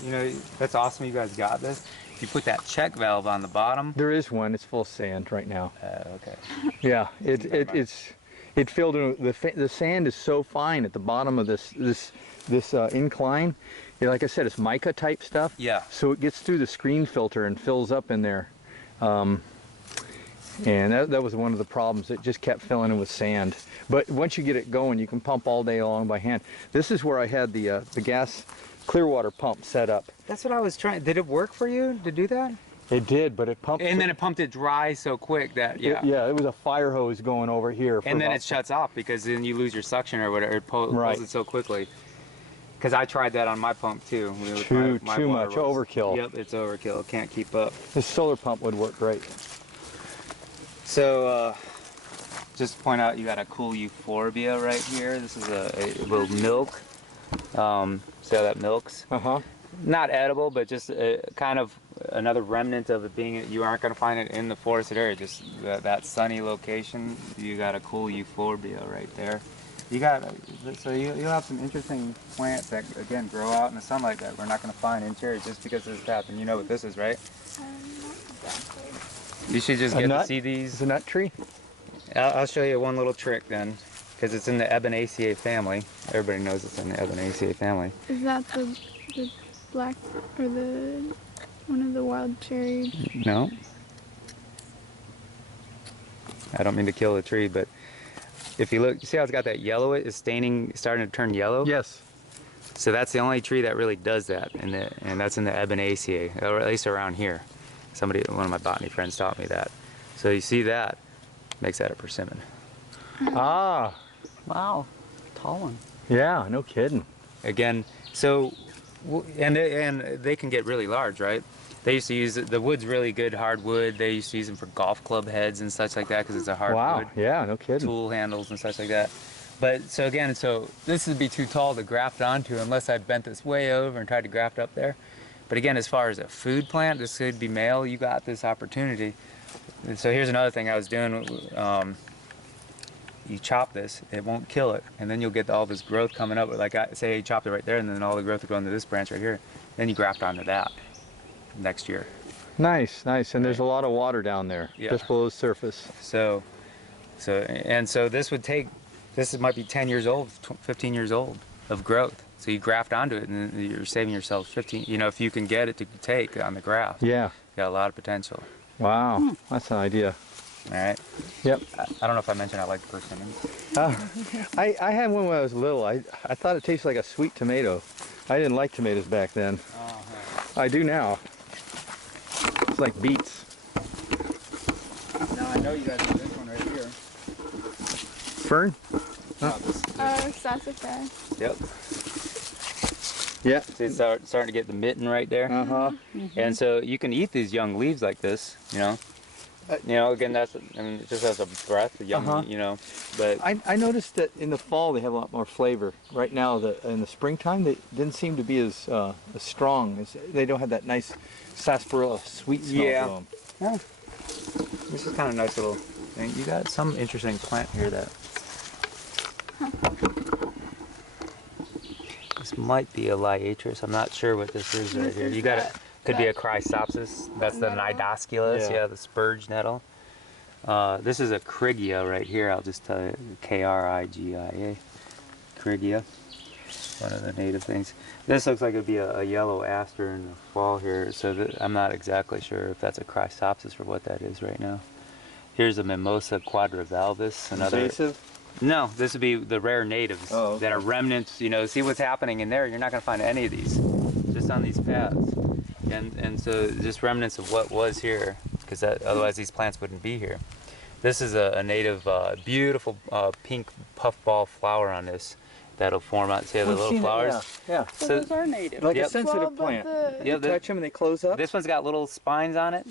you know, that's awesome you guys got this. You put that check valve on the bottom. There is one. It's full of sand right now. Okay. Yeah. It filled in. The sand is so fine at the bottom of this incline. Yeah, like I said, it's mica type stuff. Yeah. So it gets through the screen filter and fills up in there. And that was one of the problems. It just kept filling in with sand. But once you get it going, you can pump all day long by hand. This is where I had the gas clear water pump set up. That's what I was trying. Did it work for you to do that? It did, but it pumped. And then it pumped it dry so quick that it was a fire hose going over here. And then it shuts off because then you lose your suction or whatever. It pulls it so quickly. Because I tried that on my pump too. Too My water much was- overkill. Yep, it's overkill. Can't keep up. This solar pump would work great. So, just to point out, you got a cool euphorbia right here. This is a little milk. See how that milks? Uh-huh. Not edible, but just kind of another remnant of it being. You aren't going to find it in the forested area. Just that sunny location. You got a cool euphorbia right there. You got you'll have some interesting plants that again grow out in the sunlight that we're not going to find in cherry just because of this path. And you know what this is, right? Not exactly. You should just A get nut? to see these. It's a nut tree? I'll show you one little trick then, because it's in the Ebonaceae family. Everybody knows it's in the Ebonaceae family. Is that the black or the one of the wild cherry? No. I don't mean to kill the tree, but if you look, you see how it's got that yellow? It's starting to turn yellow? Yes. So that's the only tree that really does that, and that's in the Ebonaceae, or at least around here. One of my botany friends taught me that. So you see that, makes that a persimmon. Ah, Wow, tall one. yeah, no kidding. Again, so, and they can get really large, right? They used to use the wood's really good hardwood. They used to use them for golf club heads and such like that because it's a hardwood. Wow, yeah, no kidding. Tool handles and such like that. But so again, this would be too tall to graft onto unless I bent this way over and tried to graft up there. But again, as far as a food plant, this could be male. You got this opportunity. And so here's another thing I was doing. You chop this, it won't kill it, and then you'll get all this growth coming up. Like I say, you chopped it right there, and then all the growth will go into this branch right here. Then you graft onto that next year. Nice, nice. And there's a lot of water down there, Yeah. just below the surface. So this might be 10 years old, 15 years old of growth. So you graft onto it, and then you're saving yourself 15. You know, if you can get it to take on the graft, Yeah. you got a lot of potential. Wow, that's an idea. All right. Yep. I don't know if I mentioned I like persimmons. I had one when I was little. I thought it tasted like a sweet tomato. I didn't like tomatoes back then. I do now. It's like beets. Now I know you guys have this one right here. Fern? Sassafras. Yep. Yeah. See, it's starting to get the mitten right there. Uh-huh. And so you can eat these young leaves like this, you know. You know, again, that's, I mean, it just has a breath, a yummy, you know, but I noticed that in the fall they have a lot more flavor. Right now, in the springtime, they didn't seem to be as strong. They don't have that nice sarsaparilla sweet smell to them. yeah, this is kind of a nice little thing. You got some interesting plant here that, this might be a liatris. I'm not sure what this is right here. You got it. Could be a chrysopsis. That's the nidosculus, yeah, the spurge nettle. This is a Krigia right here. I'll just tell you, Krigia, Krigia, one of the native things. This looks like it'd be a yellow aster in the fall here, so I'm not exactly sure if that's a chrysopsis or what that is right now. Here's a Mimosa quadrivalvus, another. Invasive? No, this would be the rare natives that are remnants. You know, see what's happening in there. You're not going to find any of these, just on these paths. And so just remnants of what was here, because otherwise these plants wouldn't be here. This is a native, beautiful pink puffball flower on this that'll form out. See the little flowers? Yeah. So those are native. Like Yep. a sensitive Well, but plant. the- You touch them and they close up. This one's got little spines on it.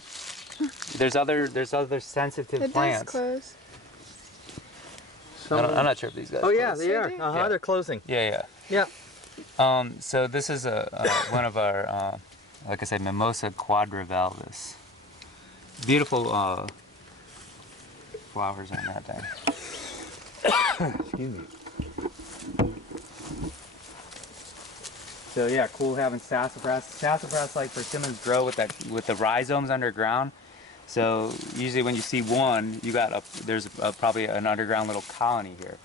There's other sensitive It does plants. close. I'm not sure if these guys. Oh yeah, close. they are. Yeah. They're closing. Yeah. Yeah. So this is one of our, like I said, Mimosa quadrivalvus. Beautiful flowers on that thing. Excuse me. So yeah, cool having sassafras. Sassafras like persimmons grow with the rhizomes underground. So usually when you see one, there's probably an underground little colony here.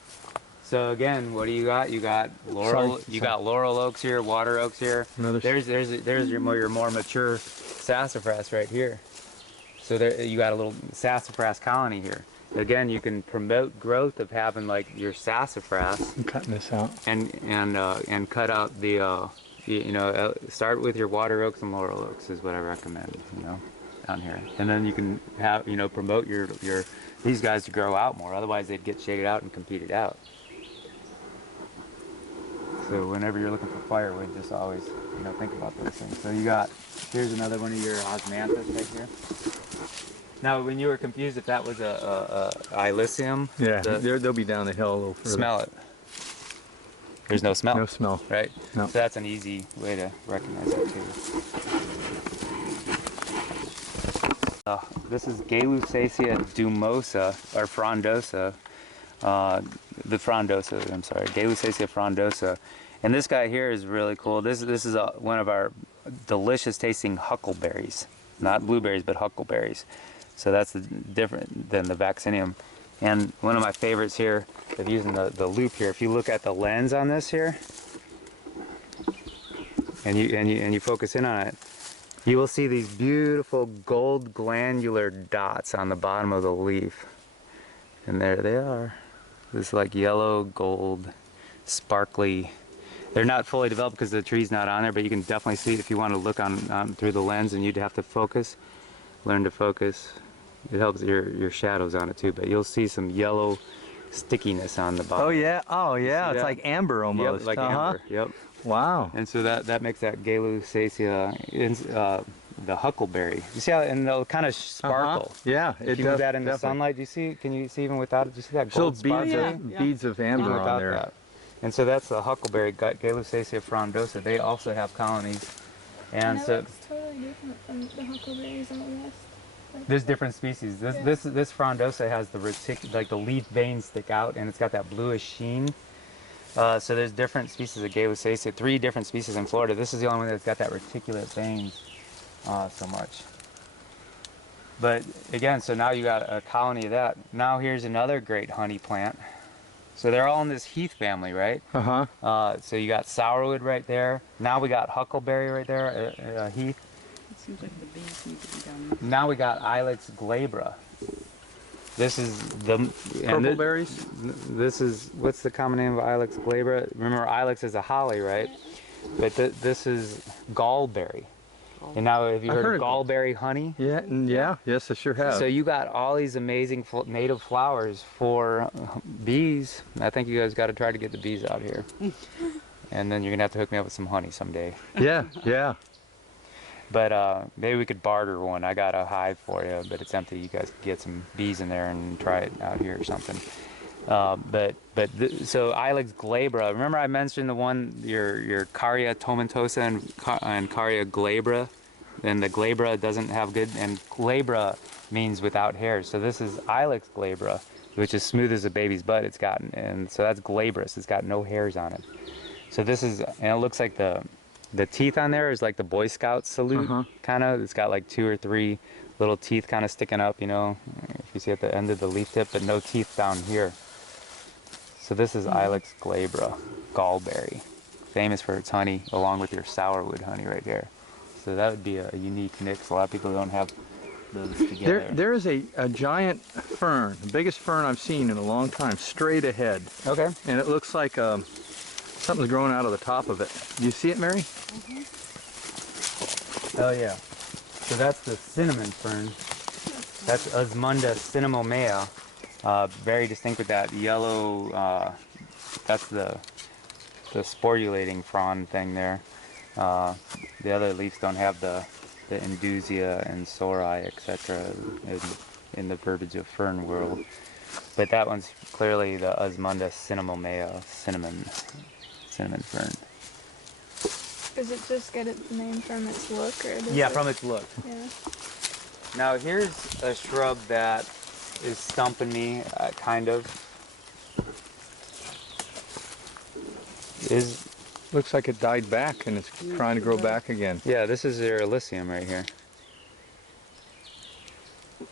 So again, what do you got? You got laurel. You got laurel oaks here, water oaks here. There's your more mature sassafras right here. So there you got a little sassafras colony here. Again, you can promote growth of having like your sassafras. I'm cutting this out. And cut out the start with your water oaks and laurel oaks is what I recommend. You know, down here, and then you can have promote your these guys to grow out more. Otherwise, they'd get shaded out and competed out. So whenever you're looking for firewood, just always think about those things. So here's another one of your osmanthus right here. Now, when you were confused if that was a Ilicium, Yeah, they'll be down the hill a little further. smell it. There's no smell. No smell. Right? No. So that's an easy way to recognize that too. This is Galusacia dumosa, or frondosa. Galusacia frondosa. And this guy here is really cool. This is one of our delicious tasting huckleberries. Not blueberries, but huckleberries. So that's different than the vaccinium. And one of my favorites here, of using the loop here, if you look at the lens on this here, and you focus in on it, you will see these beautiful gold glandular dots on the bottom of the leaf. And there they are. This like yellow, gold, sparkly. They're not fully developed because the tree's not on there, but you can definitely see if you want to look on through the lens, and you'd have to focus, learn to focus. It helps your shadows on it too, but you'll see some yellow stickiness on the bottom. Oh yeah, it's that? like amber almost. Yep, like amber. Yep. Wow. And so that makes that Galusacia, the huckleberry. You see how, and they'll kind of sparkle. Yeah, If you move that in the sunlight, do you see? Can you see even without it? Do you see that gold sparkle? Beads of amber Even on without there. that. And so that's the huckleberry, Galusacia frondosa. They also have colonies, and that so looks totally different from the huckleberries on the west. there's different species. This frondosa has the like the leaf veins stick out, and it's got that bluish sheen. So there's different species of Galusacia, 3 different species in Florida. This is the only one that's got that reticulate veins so much. But again, so now you got a colony of that. Now here's another great honey plant. So they're all in this heath family, right? So you got sourwood right there. Now we got huckleberry right there, heath. It seems like the bees need to be down there. Now we got Ilex glabra. This is the Purple berries? This is, what's the common name of Ilex glabra? Remember, Ilex is a holly, right? But this is gallberry. And now, have you heard of gallberry honey? Yeah, yes, I sure have. So you got all these amazing native flowers for bees. I think you guys got to try to get the bees out here. And then you're gonna have to hook me up with some honey someday. Yeah. But maybe we could barter one. I got a hive for you, but it's empty. You guys could get some bees in there and try it out here or something. So Ilex glabra. Remember I mentioned the one your Caria tomentosa and Caria glabra, and the glabra doesn't have good, and glabra means without hairs. So this is Ilex glabra, which is smooth as a baby's butt. It's gotten, and so that's glabrous. It's got no hairs on it. So this is, and it looks like the teeth on there is like the Boy Scout salute, kind of. It's got like 2 or 3 little teeth kind of sticking up, you know, if you see at the end of the leaf tip, but no teeth down here. So this is Ilex glabra, gallberry, famous for its honey, along with your sourwood honey right here. So that would be a unique mix. A lot of people don't have those together. There is a giant fern, the biggest fern I've seen in a long time, straight ahead. Okay. And it looks like something's growing out of the top of it. Do you see it, Mary? Oh yeah. So that's the cinnamon fern. That's Osmunda cinnamomea. Very distinct with that yellow. That's the sporulating frond thing there. The other leaves don't have the indusia and sori, etc. in the verbiage of fern world. But that one's clearly the Osmunda cinnamomea, cinnamon fern. Does it just get its name from its look, or does Yeah, it... from its look. Yeah. Now here's a shrub that is stumping me, kind of. Looks like it died back and it's trying to grow back again. Yeah, this is your Elysium right here.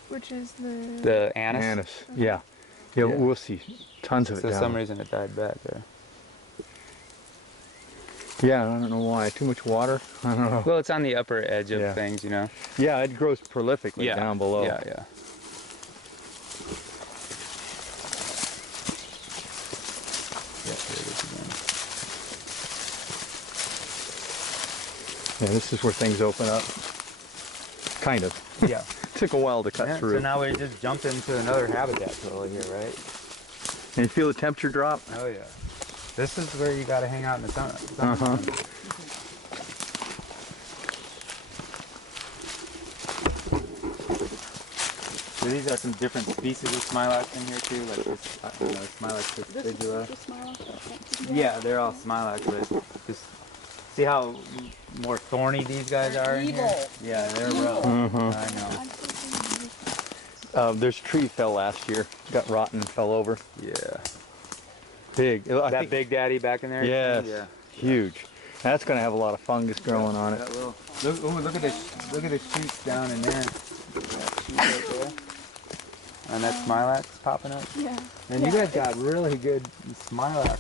Which is the... The anise. Anise. Yeah. Yeah, Yeah. we'll see tons of it So for down. some reason it died back there. Yeah, I don't know why. Too much water? I don't know. Well, it's on the upper edge of Yeah. things, you know. Yeah, it grows prolifically Yeah. down below. Yeah, yeah. Yeah, there it is again. Yeah, this is where things open up. Kind of. Yeah. Took a while to cut Yeah, through. so now we just jumped into another habitat totally here, right? And you feel the temperature drop? Oh yeah. This is where you gotta hang out in the sun. Uh-huh. So these are some different species of smilax in here too, like this, Smilax fastigiula. Just smile. Yeah, they're all smilax, but just see how more thorny these guys are in here? Evil. Yeah, they're rough. Mhm. I know. There's a tree fell last year. Got rotten and fell over. Yeah. Big. That Big Daddy back in there? Yes. Yeah. Huge. That's going to have a lot of fungus growing on it. That little, look at the shoots down in there. That shoot right there. And that smilax popping up. Yeah. And you guys got really good smilax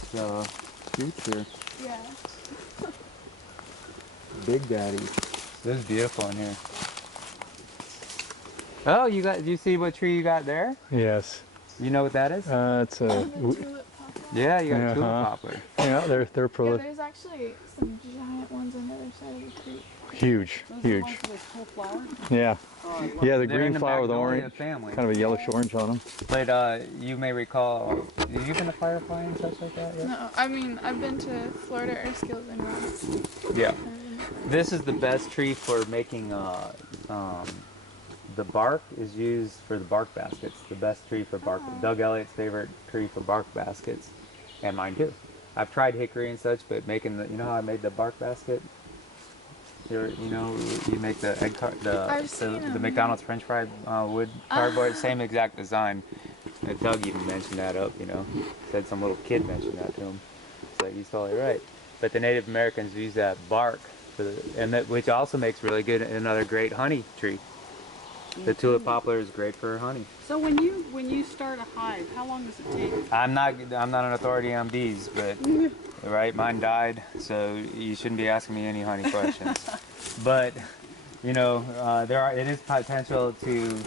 shoots here. Yeah. Big Daddy. This is beautiful in here. Oh, do you see what tree you got there? Yes. You know what that is? It's a... Tulip poplar. Yeah, you got Uh-huh. tulip poplar. Yeah, they're Yeah, prolific. there's actually some giant ones on the other side of the creek. Huge. Those Huge. are the ones with full flower? Yeah. Oh, I love Yeah, the They're in green the flower with magnolia orange. family. Kind of a yellowish orange on them. But you may recall, have you been to Firefly and such like that? Yeah. No, I mean, I've been to Florida Erskills and Ross. Yeah. This is the best tree for making, the bark is used for the bark baskets. The best tree for bark. Doug Elliott's favorite tree for bark baskets, and mine too. I've tried hickory and such, but making you know how I made the bark basket? You make the egg the McDonald's French fry wood cardboard, same exact design. And Doug even mentioned that up, said some little kid mentioned that to him. So he's totally right. But the Native Americans use that bark which also makes really good another great honey tree. The tulip poplar is great for honey. So when you start a hive, how long does it take? I'm not an authority on bees, but right, mine died, so you shouldn't be asking me any honey questions. But it is potential to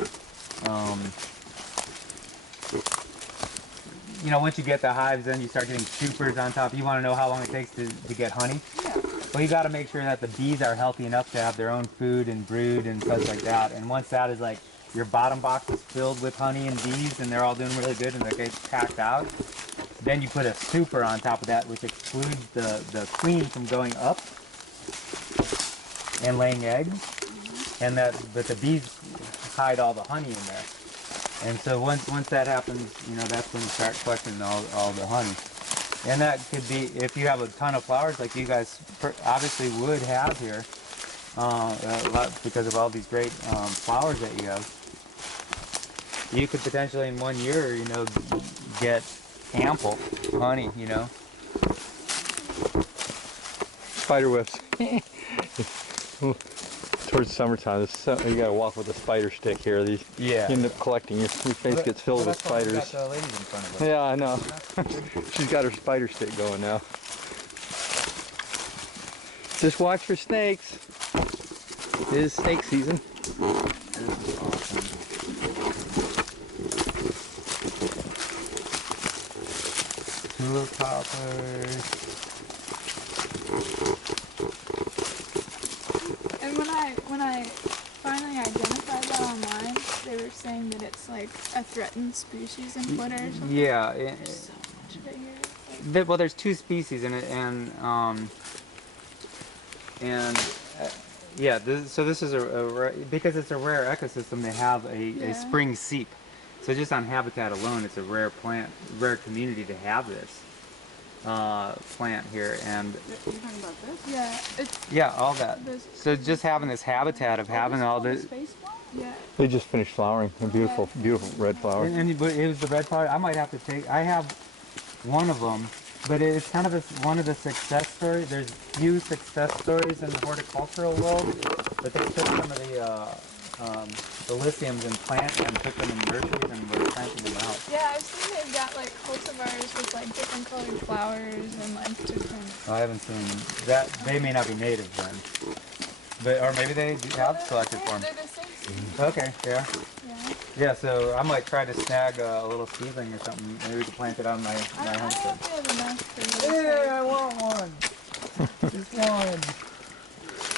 once you get the hives, then you start getting supers on top. You want to know how long it takes to get honey? Yeah. Well, you got to make sure that the bees are healthy enough to have their own food and brood and such like that. And once that is like your bottom box is filled with honey and bees and they're all doing really good and they get packed out, then you put a super on top of that, which excludes the queen from going up and laying eggs. and but the bees hide all the honey in there. And so once that happens, you know, that's when you start collecting all the honey. And that could be, if you have a ton of flowers like you guys obviously would have here, a lot, because of all these great flowers that you have, you could potentially in 1 year, you know, get ample honey, you know. Spider webs. Towards summertime, you gotta walk with a spider stick here. These you end up collecting. Your face gets filled with spiders. The ladies in front of us. Yeah, I know. She's got her spider stick going now. Just watch for snakes. It is snake season. This is awesome. Tulip poppers. And when I finally identified that online, they were saying that it's like a threatened species in Florida or something. Yeah. There's so much of it here. Like, Well, there's 2 species in it, yeah. So this is because it's a rare ecosystem. They have a spring seep. So just on habitat alone, it's a rare community to have this plant here. And You're talking about this? yeah, it's yeah, all that. This- So just having this habitat of having all this. Space flower? yeah. They just finished flowering. They're beautiful, beautiful red flowers. But it was the red flower. I might have to take. I have one of them, but it's kind of one of the success stories. There's few success stories in the horticultural world, but they took some of the lithiums and put them in nurseries and were planting them out. Yeah, I've seen they've got like cultivars with like different colored flowers and like different. I haven't seen that. They may not be native then, but or maybe they have selected for them. They're the same species. Okay, yeah. Yeah. Yeah, so I might try to snag a little seedling or something. Maybe we can plant it on my I don't homestead. know if we have enough for this. Yeah, I want one. Just one.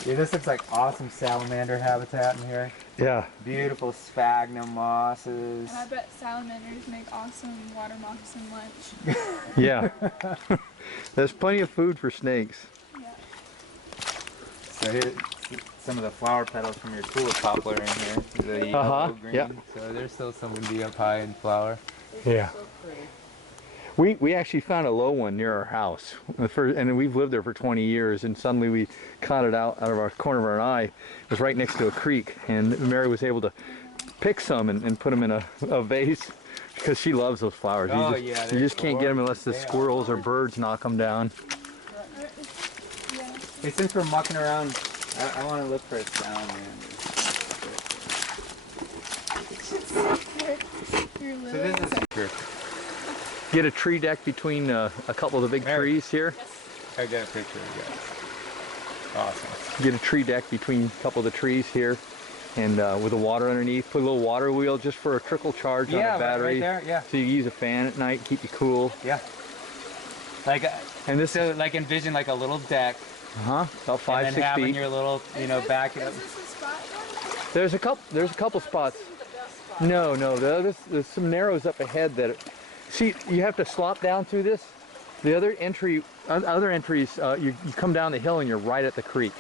Yeah, this looks like awesome salamander habitat in here. Yeah. Beautiful sphagnum mosses. And I bet salamanders make awesome water moccasin lunch. Yeah. There's plenty of food for snakes. Yeah. So here's some of the flower petals from your tulip poplar in here. The yellow, green. yeah. So there's still some to be up high in flower. Yeah. So pretty. We actually found a low one near our house, and we've lived there for 20 years. And suddenly we caught it out of our corner of our eye. It was right next to a creek, and Mary was able to pick some and put them in a vase because she loves those flowers. You just can't get them unless the squirrels or birds knock them down. Yeah. Hey, since we're mucking around, I want to look for a salamander. Your So this is Get a tree deck between a couple of the big Mary. trees here. I got a picture of that. Awesome. Get a tree deck between a couple of the trees here, and with the water underneath. Put a little water wheel just for a trickle charge on the battery. right there. Yeah, So you use a fan at night, keep you cool. yeah. Like, And this so like envision like a little deck, about and 5, then 6 having feet. your little, you know, back it up. Is this a spot one? There's a couple spots. No, there's some narrows up ahead that. See, you have to slop down through this. The other entries, you come down the hill and you're right at the creek,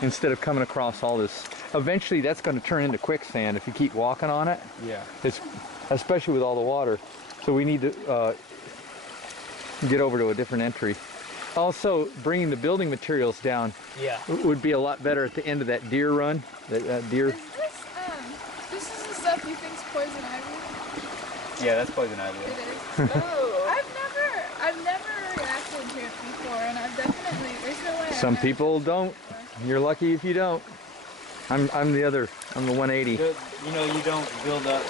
instead of coming across all this. Eventually, that's going to turn into quicksand if you keep walking on it. Yeah. It's especially with all the water. So we need to get over to a different entry. Also, bringing the building materials down Yeah. would be a lot better at the end of that deer run. That deer. Is this is the stuff you think's poison ivy? Yeah, that's poison ivy. It is. Oh. I've never reacted to it before, and I've definitely, there's no way. Some people don't. You're lucky if you don't. I'm the 180. You know, you don't build up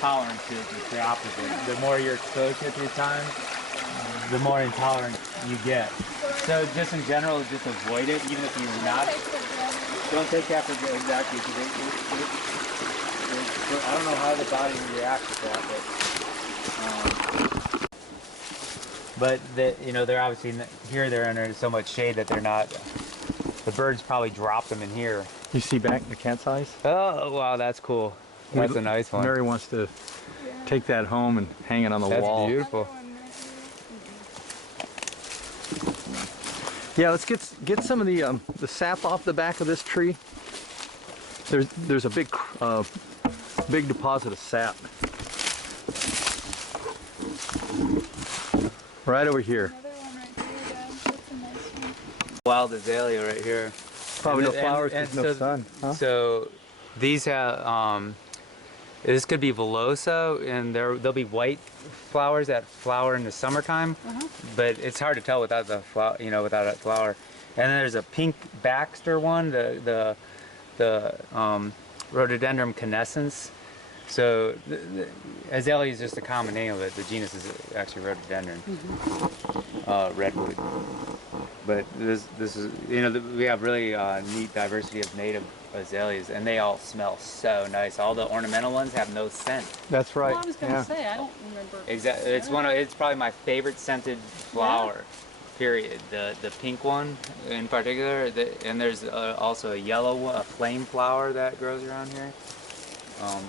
tolerance to it. It's the opposite. The more you're exposed to it through time, the more intolerant you get. So just in general, just avoid it, even if you're not. Don't take that for granted, exactly. I don't know how the body reacts to that, but you know, they're obviously here. They're under so much shade that they're not. The birds probably drop them in here. You see back the cat's eyes? Oh wow, that's cool. That's a nice one. Mary wants to take that home and hang it on the That's wall. beautiful. Yeah, let's get some of the sap off the back of this tree. There's a big big deposit of sap right over here. Another one right here, Dad. That's a nice one. Wild azalea right here. Probably no And- flowers, and no sun. Huh? So these have this could be Velosa, and there'll be white flowers that flower in the summertime, but it's hard to tell without the flower, without that flower. And then there's a pink Baxter one, the Rhododendron canescens. So the azalea is just a common name of it. The genus is actually Rhododendron, redwood. But this is, we have really neat diversity of native azaleas, and they all smell so nice. All the ornamental ones have no scent. That's right. Well, I was going to say, I don't remember. Exactly. It's probably my favorite scented flower. Period. The pink one in particular, and there's also a yellow one, a flame flower that grows around here.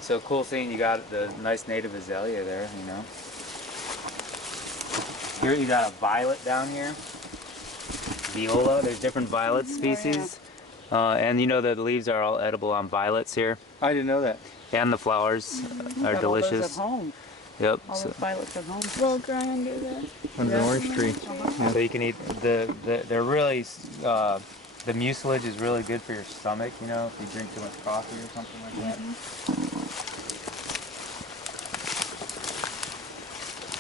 So cool seeing you got the nice native azalea there. Here you got a violet down here. Viola. There's different violet species, and the leaves are all edible on violets here, I didn't know that. and the flowers are Got all those delicious. at home. Yep. All the violets at home. We'll grind under that. Under the orange tree. So you can eat they're really the mucilage is really good for your stomach. If you drink too much coffee or something like that.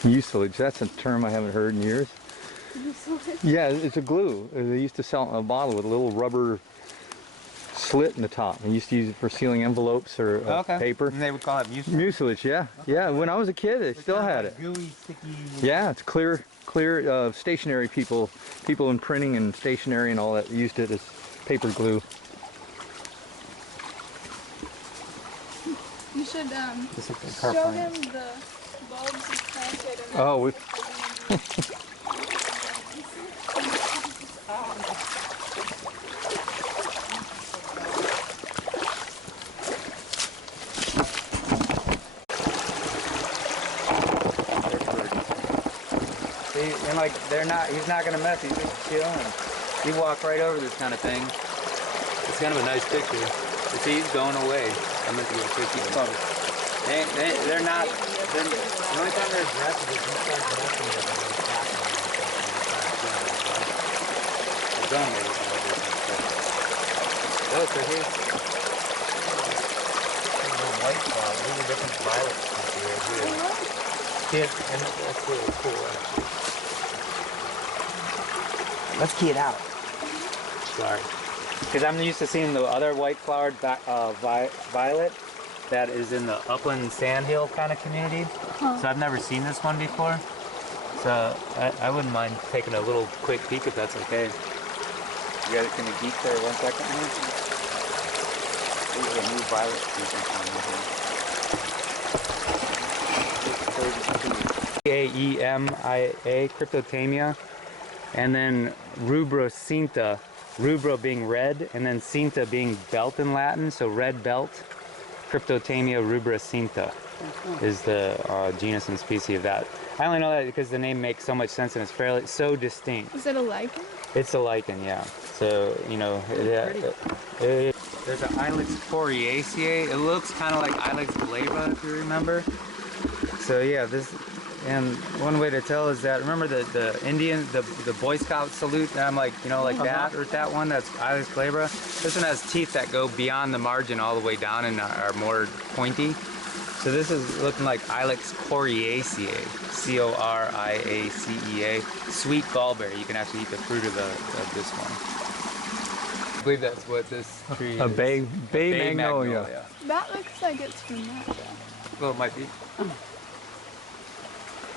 Mucilage, that's a term I haven't heard in years. Yeah, it's a glue. They used to sell a bottle with a little rubber slit in the top. They used to use it for sealing envelopes or paper. And they would call it mucilage. Mucilage, yeah. Yeah, when I was a kid, they still had it. Gooey, sticky. Yeah, it's clear stationery people in printing and stationery and all that used it as paper glue. You should Just like the show carpine. him the bulbs you planted. And Oh, we See, and he's not gonna mess, he's just chilling. You walk right over this kind of thing. It's kind of a nice picture. See, he's going away. I'm gonna get a picture. They're not, the only time they're aggressive is when you start messing with them. They're done maybe. Oh, so here's the white flower. These are different violets right here. Kid, and that's really cool. Let's key it out. Sorry. Because I'm used to seeing the other white flowered violet that is in the upland sandhill kind of community. So I've never seen this one before. So I wouldn't mind taking a little quick peek if that's okay. You guys can geek for 1 second here? These are new violet species Aemia, Cryptotamia, and then Rubrocinta. Rubro being red, and then cinta being belt in Latin, so red belt. Cryptotamia rubrocinta is the genus and species of that. I only know that because the name makes so much sense and it's so distinct. Is it a lichen? It's a lichen, yeah. So, there's an Ilex coriaceae. It looks kind of like Ilex glabra, if you remember. So yeah, and one way to tell is that, remember the Indian, the Boy Scout salute, and I'm like, that, or that one, that's Ilex glabra. This one has teeth that go beyond the margin all the way down and are more pointy. So this is looking like Ilex coriaceae, C-O-R-I-A-C-E-A, sweet gallberry. You can actually eat the fruit of this one. I believe that's what this tree is. a bay magnolia. That looks like it's from that. Well, it might be.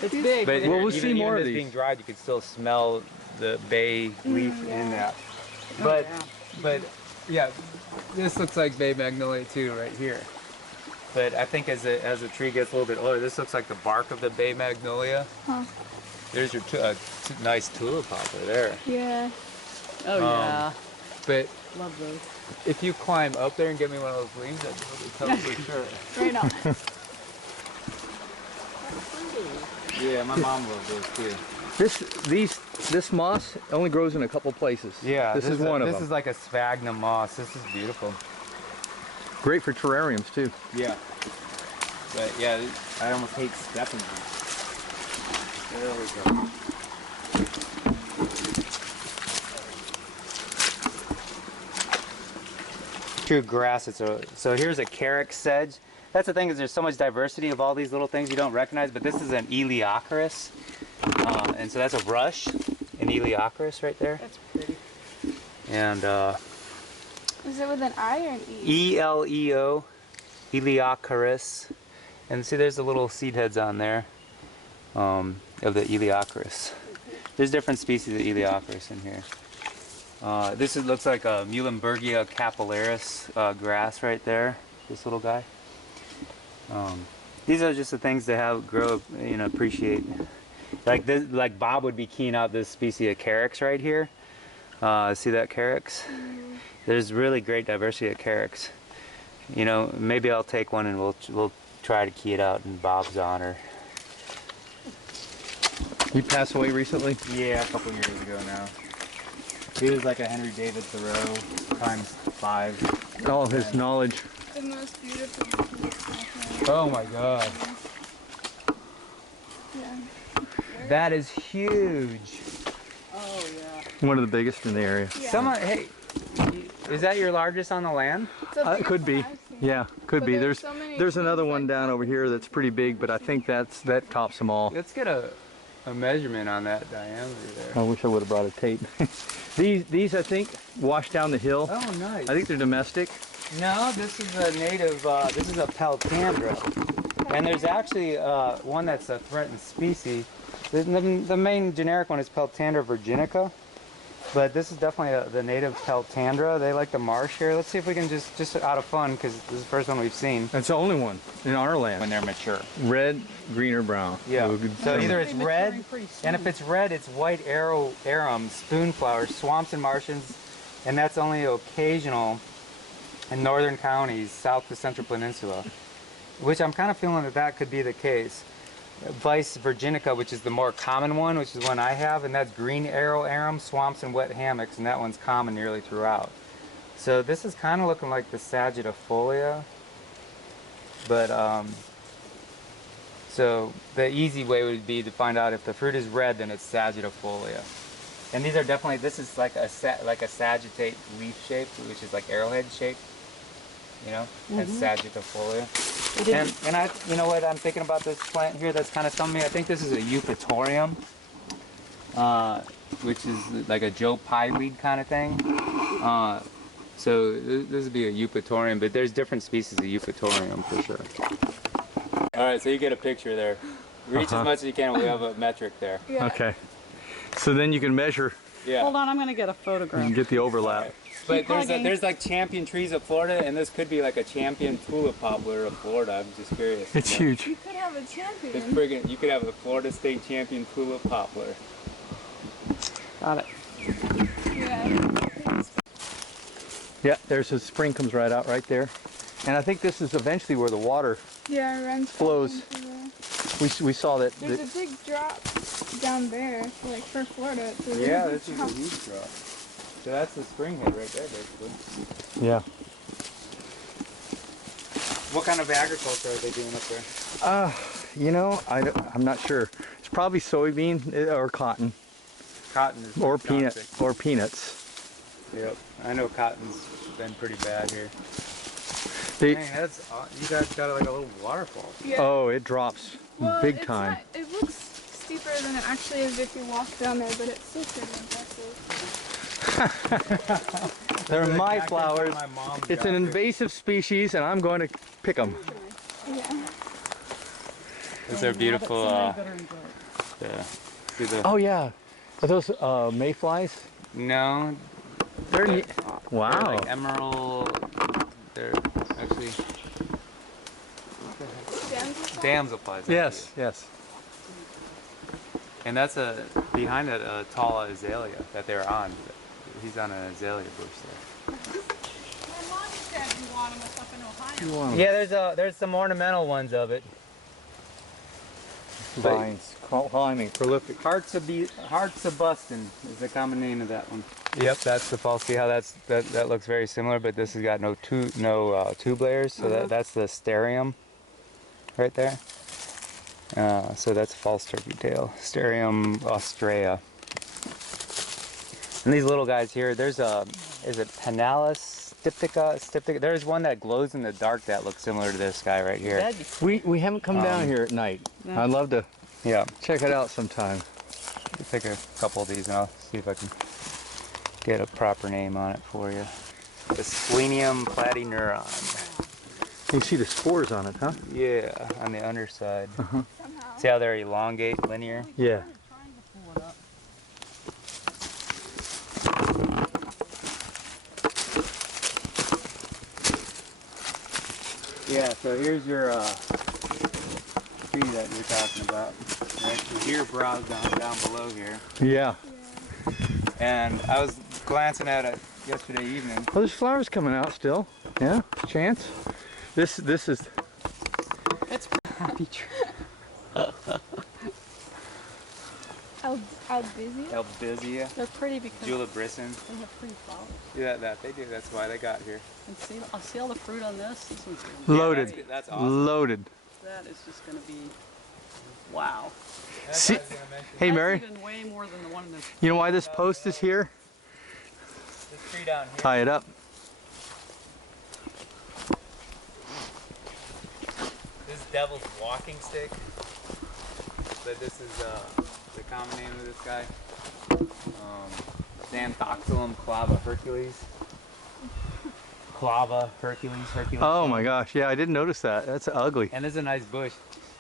It's big. But Well, we'll see even more of this these. being dried, you can still smell the bay leaf in that. But, yeah, this looks like bay magnolia too, right here. But I think as the tree gets a little bit older, this looks like the bark of the bay magnolia. Huh. There's your nice tulip poplar there. Yeah. Oh, yeah. But Love those. if you climb up there and get me one of those leaves, I'd be able to tell for sure. Right on. Yeah, my mom loves those too. This moss only grows in a couple places. Yeah, this is one of them. This is like a sphagnum moss. This is beautiful. Great for terrariums too. Yeah. But yeah, I almost hate stepping on it. There we go. True grass. So here's a carex sedge. That's the thing, is there's so much diversity of all these little things you don't recognize, but this is an Eleocharis. And so that's a rush, an Eleocharis right there. That's pretty. And Is it with an I or an E? E-L-E-O, Eleocharis. And see, there's the little seed heads on there of the Eleocharis. There's different species of Eleocharis in here. Looks like a Muhlenbergia capillaris grass right there, this little guy. These are just the things to grow, appreciate. Like Bob would be keying out this species of carex right here. See that carex? There's really great diversity of carex. Maybe I'll take one and we'll try to key it out in Bob's honor. You passed away recently? Yeah, a couple years ago now. He was like a Henry David Thoreau ×5. All his knowledge. The most beautiful. Oh my God. Yeah. That is huge. Oh yeah. One of the biggest in the area. Yeah. Hey, is that your largest on the land? It's the biggest Could be. one I've seen. Yeah, could But be. there's so many There's trees another like one down over here that's pretty big, but I think that tops them all. Let's get a measurement on that diameter there. I wish I would have brought a tape. These I think wash down the hill. Oh, nice. I think they're domestic. No, this is a native, this is a Peltandra. And there's actually one that's a threatened species. The main generic one is Peltandra virginica. But this is definitely the native Peltandra. They like the marsh here. Let's see if we can just out of fun, because this is the first one we've seen. That's the only one in our land. When they're mature. Red, green, or brown. Yeah. So So either it's They're red, maturing pretty soon. and if it's red, it's white arum, spoonflower, swamps and marshes, and that's only occasional in northern counties, south to central peninsula, which I'm kind of feeling that could be the case. Vice virginica, which is the more common one, which is one I have, and that's green arum, swamps and wet hammocks, and that one's common nearly throughout. So this is kind of looking like the sagittafolia, but so the easy way would be to find out if the fruit is red, then it's sagittafolia. And these are definitely, this is like a sagittate leaf shape, which is like arrowhead shape, that's sagittafolia. And I, what I'm thinking about this plant here that's kind of stumping me, I think this is a eupatorium, which is like a Joe Pye weed kind of thing. So this would be a eupatorium, but there's different species of eupatorium for sure. All right, so you get a picture there. Reach as much as you can. We have a metric there. Yeah. Okay. So then you can measure Yeah. Hold on, I'm gonna get a photograph. and get the overlap. Right. But hugging. there's like champion trees of Florida, and this could be like a champion tulip poplar of Florida. I'm just curious. It's huge. You could have a champion. It's friggin', you could have a Florida State champion tulip poplar. Got it. Yeah. Yeah, there's a spring comes right out right there. And I think this is eventually where the water, Yeah, it runs Flows. into the- we saw that. There's a big drop down there, like for Florida. It's a really Yeah, big this is a drop. huge drop. So that's the spring head right there, basically. Yeah. What kind of agriculture are they doing up there? I'm not sure. It's probably soybean or cotton Cotton is or toxic. peanuts. Yep, I know cotton's been pretty bad here. They, Dang, you guys got like a little waterfall. Yeah. oh, it drops Well, big it's time. not- it looks steeper than it actually is if you walk down there, but it's still pretty impressive. They're The my cactus flowers. my mom's It's got an here. invasive species, and I'm going to pick them. Yeah. These are beautiful. Somebody better enjoy it. Yeah. See the, Oh yeah, are those mayflies? No, They're they're, neat. they're Wow. like emerald. They're actually damselflies. Yes, yes. And that's behind that tall azalea that they're on. He's on an azalea bush there. My mom said you want them up in Ohio. You want 'em. Yeah, there's some ornamental ones of it. vines, climbing, prolific. Hearts of Boston is the common name of that one. Yep, that's the fall. See how that looks very similar, but this has got no tube layers, so that's the sterium right there. So that's false turkey tail, Sterium austraea. And these little guys here, there's is it Panalis styptica? There's one that glows in the dark that looks similar to this guy right here. We haven't come down here at night. No. I'd love to Yeah, check it out sometime. I'll take a couple of these and I'll see if I can get a proper name on it for you. The Splenium platyneuron. You see the spores on it, huh? Yeah, on the underside. See how they're elongate, linear? Yeah. Yeah, so here's your tree that you're talking about. Right, so deer browse down below here. Yeah. And I was glancing at it yesterday evening. Oh, there's flowers coming out still. Yeah, chance. This is It's happy tree. Albizia, They're pretty because Julibrissin. they have pretty flowers. Yeah, they do. That's why they got here. And see all the fruit on this? This one's loaded. That's awesome. Loaded. that is just going to be, wow. See, hey Mary, That's even way more than the one in this. you know why this post is here? This tree down here. Tie it up. This is Devil's Walking Stick. But this is the common name of this guy. Xanthoxylum clava Hercules. Clava Hercules. Oh my gosh, yeah, I didn't notice that. That's ugly. And this is a nice bush.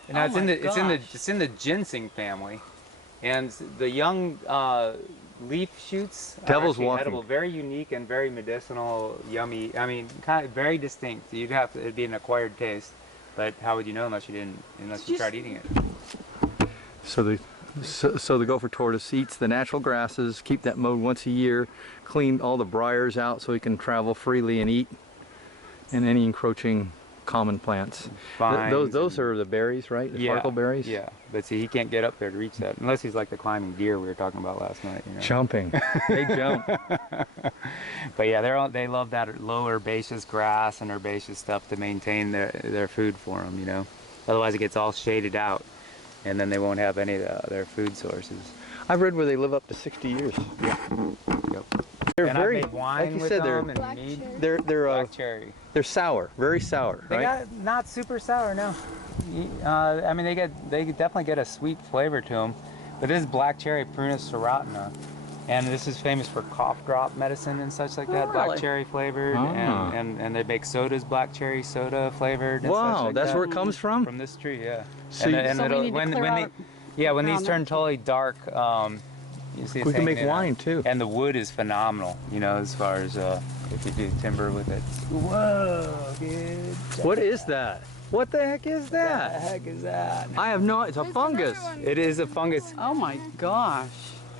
And now Oh it's in my the gosh. it's in the ginseng family, and the young leaf shoots are Devil's actually Walking. edible, very unique and very medicinal, yummy. I mean, kind of very distinct. It'd be an acquired taste, but how would you know unless you tried eating it? So the gopher tortoise eats the natural grasses, keep that mowed once a year, clean all the briars out so he can travel freely and eat, and any encroaching common plants. Vines Those are the berries, right? The farkle berries? Yeah, but see, he can't get up there to reach that unless he's like the climbing deer we were talking about last night. You know? Jumping. They jump. But yeah, they love that low herbaceous grass and herbaceous stuff to maintain their food for them. You know, otherwise it gets all shaded out, and then they won't have any of their food sources. I've read where they live up to 60 years. Yeah. Yep. They're And very, I made wine like you with said, them they're and mead. they're Black cherry. they're sour, very sour, They right? got not super sour, no. I mean, they definitely get a sweet flavor to them. But this is black cherry, Prunus serotina, and this is famous for cough drop medicine and such like that. Really? Black cherry flavored, Ah. and they make sodas, black cherry soda flavored. And Wow, such like that's that. where it comes from? From this tree, yeah. So you- and So we it'll, need to when clear they, out yeah, when these around turn that. totally dark, you see it's We can hanging make in wine out. too. And the wood is phenomenal, you know, as far as if you do timber with it. Whoa, dude. What is that? What the heck is What the that? heck is that? I have no, it's a fungus. It is a fungus. Oh my gosh.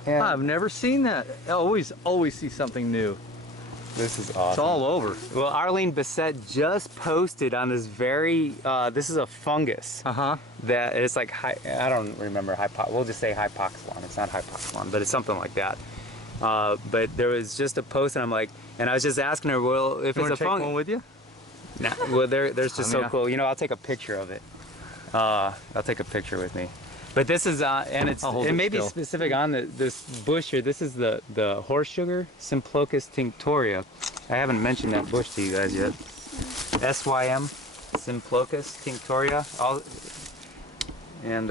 And I've never seen that. I always see something new. this is It's awesome. all over. Well, Arlene Bissett just posted on this very, this is a fungus Uh-huh. that it's like, I don't remember, we'll just say hypoxylon. It's not hypoxylon, but it's something like that. But there was just a post and I'm like, and I was just asking her, well, if You it's want a to take one fungus. with you? Nah, well, there's just I mean, so cool. You know, I'll take a picture of it. I'll take a picture with me. But this is, and I'll hold it it may be still. specific on this bush here. This is the horse sugar, Symplochus tinctoria. I haven't mentioned that bush to you guys yet. SYM, Symplochus tinctoria. And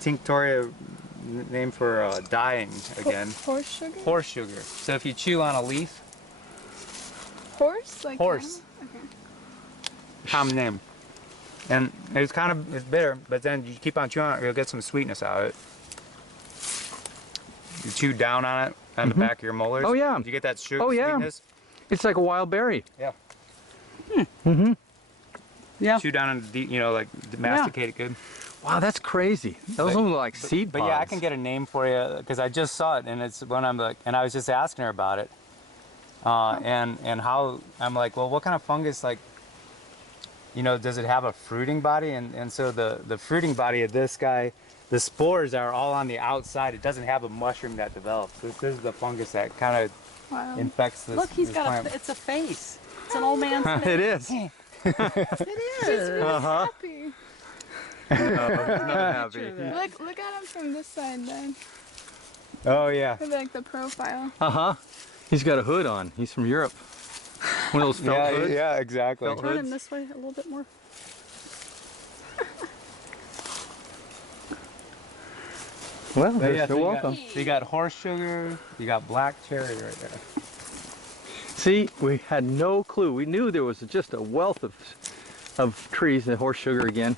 tinctoria, named for dyeing again. Horse sugar? Horse sugar. So if you chew on a leaf, Horse? Like horse. animal? Okay. common name. And it's bitter, but then you keep on chewing on it, you'll get some sweetness out of it. You chew down on it, on the back of your molars. Oh, yeah. You get that sugar Oh, yeah. sweetness. It's like a wild berry. Yeah. Yeah. Chew down and, like masticate it good. Wow, that's crazy. Those But- look like seed But pods. yeah, I can get a name for you because I just saw it, and it's when I'm like, and I was just asking her about it, and how I'm like, well, what kind of fungus you know, does it have a fruiting body? And so the fruiting body of this guy, the spores are all on the outside. It doesn't have a mushroom that develops. This is the fungus that kind of Wow. infects this. Look, he's this got plant. it's a face. It's an old man's face. It is. It is. Uh-huh. Happy. No, he's not happy. Look at him from this side then. Oh yeah. Look at, like the profile. Uh-huh. He's got a hood on. He's from Europe. One of those felt Yeah, hoods. yeah, exactly. Felt Turn hoods. him this way a little bit more. Well, But yeah, you're so welcome. so you got horse sugar, you got black cherry right there. See, we had no clue. We knew there was just a wealth of trees and horse sugar again.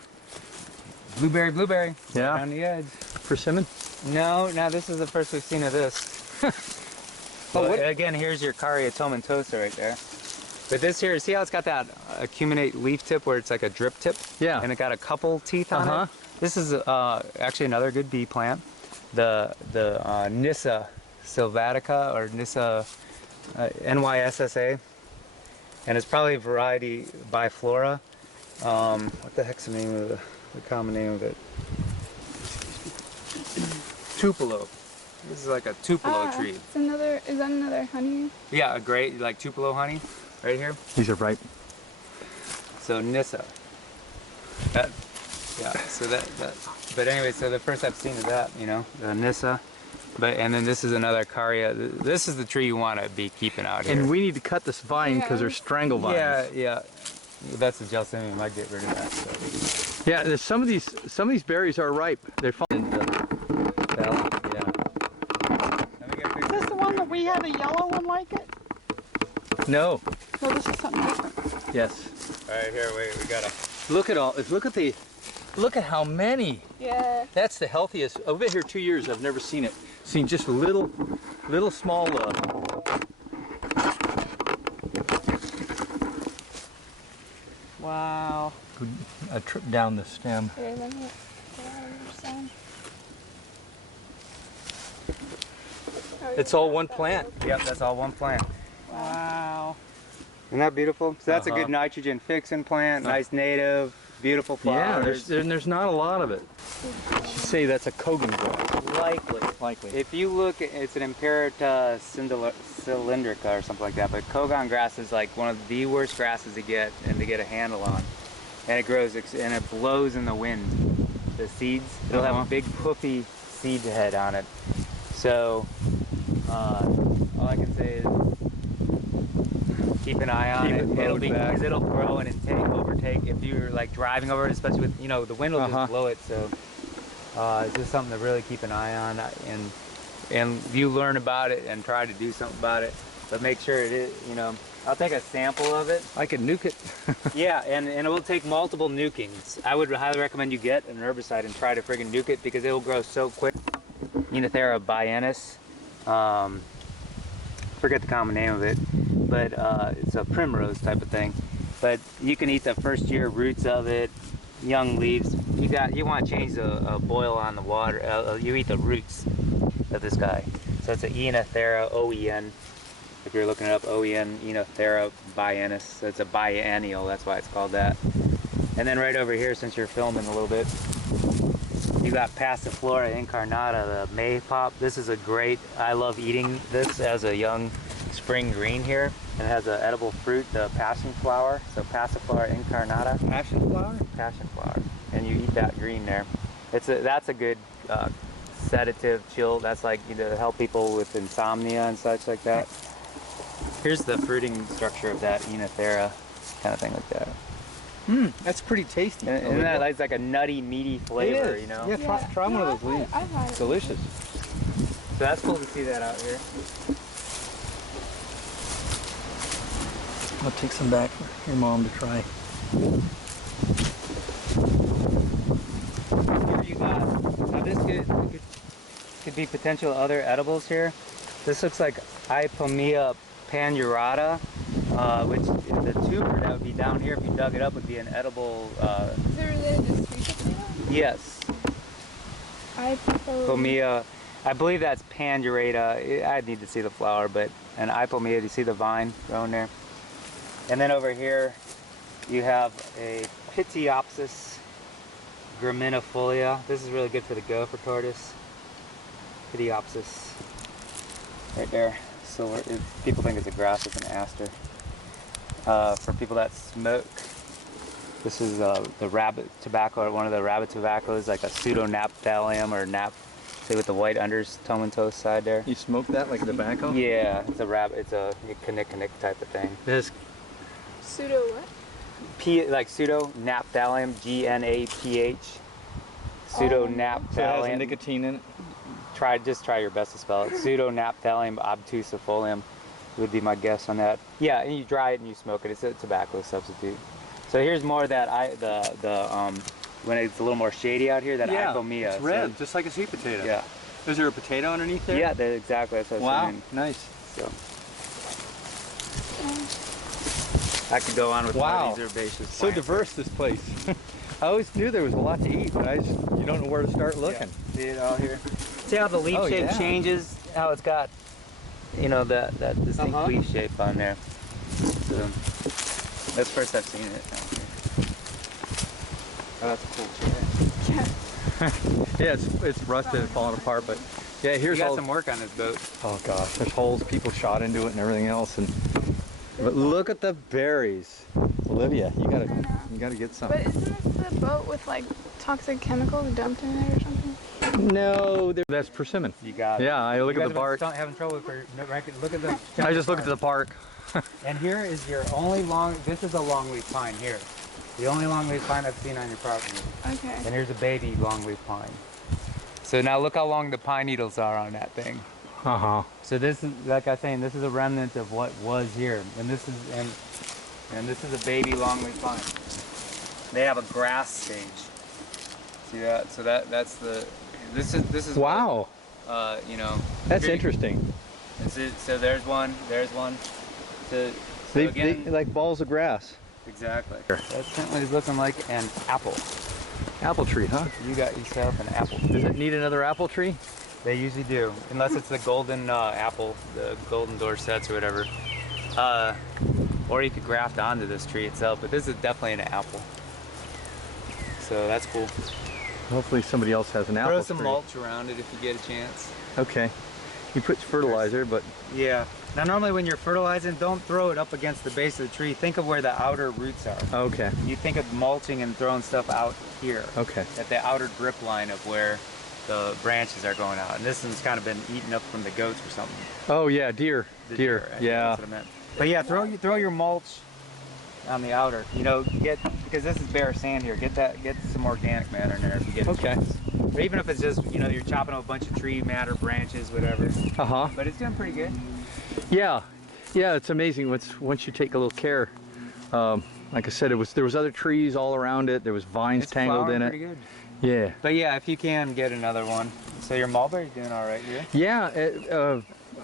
Blueberry, blueberry. Yeah. Right on the edge. Persimmon. No, this is the first we've seen of this. Well, again, here's your Caria tomentosa right there. But this here, see how it's got that acuminate leaf tip where it's like a drip tip? Yeah. And it got a couple teeth on Uh-huh. it? This is actually another good bee plant. The Nyssa sylvatica, or Nyssa NYSSA. And it's probably a variety biflora. What the heck's the name of the common name of it? Tupelo. This is like a Tupelo tree. It's another. Is that another honey? Yeah, a great, like Tupelo honey, right here. These are ripe. So Nyssa. That, yeah. So that. But anyway, so the first I've seen of that, you know, the Nyssa. And then this is another Caria. This is the tree you want to be keeping out here. And we need to cut this vine because they're strangle vines. Yeah, yeah. That's the gelsemium. I might get rid of that. So. Yeah, there's some of these berries are ripe. They're fine. Yeah. Is this the one that we had a yellow one like it? No. No, this is something different. Yes. All right, here. Wait, we gotta. Look at how many. Yeah. That's the healthiest. I've been here 2 years. I've never seen it. Seen just little small. Wow. A trip down the stem. Here, let me get out of your side. Oh, It's all one plant. Yep, that's all one plant. Wow. Isn't that beautiful? So that's a Uh-huh. good nitrogen fixing plant. Nice native, beautiful Yeah, flowers. there's not a lot of it. Should say that's a Kogan grass. Likely. If you look, it's an Imperita cylindrica or something like that. But Kogan grass is like one of the worst grasses to get and to get a handle on. And it grows and it blows in the wind. The seeds, it'll have a big poofy seed head on it. So all I can say is keep an eye on Keep it. it It'll mowed be back. because it'll grow and overtake. If you're like driving over it, especially with the wind will just blow it. So it's just something to really keep an eye on, and you learn about it and try to do something about it. But make sure it is, I'll take a sample of it. I could nuke it. Yeah, and it will take multiple nukings. I would highly recommend you get an herbicide and try to friggin' nuke it because it will grow so quick. Unithera biennis. Forget the common name of it, but it's a primrose type of thing. But you can eat the first year roots of it, young leaves. You want to change the boil on the water. You eat the roots of this guy. So it's an Unithera OEN. If you're looking it up, OEN Unithera biennis. So it's a biennial. That's why it's called that. And then right over here, since you're filming a little bit, you got Passiflora incarnata, the May pop. This is a great, I love eating this as a young spring green here. And it has an edible fruit, the passion flower. So Passiflora incarnata. Passion flower? Passion flower. And you eat that green there. That's a good sedative, chill. That's like, to help people with insomnia and such like that. Here's the fruiting structure of that Unithera, kind of thing like that. That's pretty tasty. And that it's like a nutty, meaty flavor, It is. Yeah, try one of those leaves. I've had it. Delicious. So that's cool to see that out here. I'll take some back for your mom to try. Here you got, now this could be potential other edibles here. This looks like Ipomea panurata, which the tuber that would be down here if you dug it up would be an edible. Is it related to sweet potato? Yes, Ipomea. Ipomea. I believe that's pandurata. I need to see the flower, but an Ipomea. Do you see the vine growing there? And then over here, you have a Pitiopsis graminifolia. This is really good for the gopher tortoise. Pitiopsis, right there. Silver. People think it's a grass, it's an aster. For people that smoke, this is the rabbit tobacco, or one of the rabbit tobaccos, like a pseudo-naphthallium or say with the white tomentose side there. You smoke that like a tobacco? Yeah, it's a rabbit. It's a knick type of thing. This Pseudo what? Like pseudo-naphthallium, GNAPH. Pseudo-naphthallium. so it has nicotine in it. Just try your best to spell it. Pseudo-naphthallium obtusifolium would be my guess on that. Yeah, and you dry it and you smoke it. It's a tobacco substitute. So here's more of that when it's a little more shady out here, that icomia. It's red, just like a sweet potato. Yeah. Is there a potato underneath there? Yeah, exactly. That's what I was saying. Nice. So I could go on with all these herbaceous So plants. diverse, this place. I always knew there was a lot to eat, but you don't know where to start looking. Yeah. See it all here. See how the leaf shape changes? How it's got, that distinct leaf shape on there. So that's the first I've seen it down here. Oh, that's a cool chair. Yeah. Yeah, it's rusted and falling apart, but yeah, here's You got all. some work on this boat. Oh gosh, there's holes, people shot into it and everything else, but look at the berries. Olivia, you gotta get some. But isn't this the boat with like toxic chemicals dumped in it or something? No, that's persimmon. You got it. Yeah, I look You at the guys bark. are having trouble with look at the. I just look at the bark. And here is your only this is a longleaf pine here. The only longleaf pine I've seen on your property. Okay. And here's a baby longleaf pine. So now look how long the pine needles are on that thing. So this is, like I was saying, this is a remnant of what was here. And this is this is a baby longleaf pine. They have a grass stage. See that? So that's the this is Wow. what, That's interesting. So there's one. So They again, like balls of grass. exactly. That certainly is looking like an apple. Apple tree, huh? You got yourself an apple. Does it need another apple tree? They usually do, unless it's the golden apple, the golden dorsets or whatever. Or you could graft onto this tree itself, but this is definitely an apple. So that's cool. Hopefully somebody else has an apple Throw some tree. mulch around it if you get a chance. Okay. He puts fertilizer, but Yeah. Now normally when you're fertilizing, don't throw it up against the base of the tree. Think of where the outer roots are. okay. You think of mulching and throwing stuff out here. Okay. At the outer drip line of where the branches are going out. And this one's kind of been eaten up from the goats or something. Oh yeah, deer. The Deer. I think Yeah. that's what I meant. But yeah, throw your mulch on the outer. Because this is bare sand here. Get some organic matter in there if you get a Okay. chance. Or even if it's just you're chopping up a bunch of tree matter, branches, whatever. But it's doing pretty good. Yeah. Yeah, it's amazing once you take a little care. Like I said, there was other trees all around it. There was vines It's tangled flowering in it. pretty good. Yeah. But yeah, if you can get another one. So your mulberry's doing all right here. Yeah.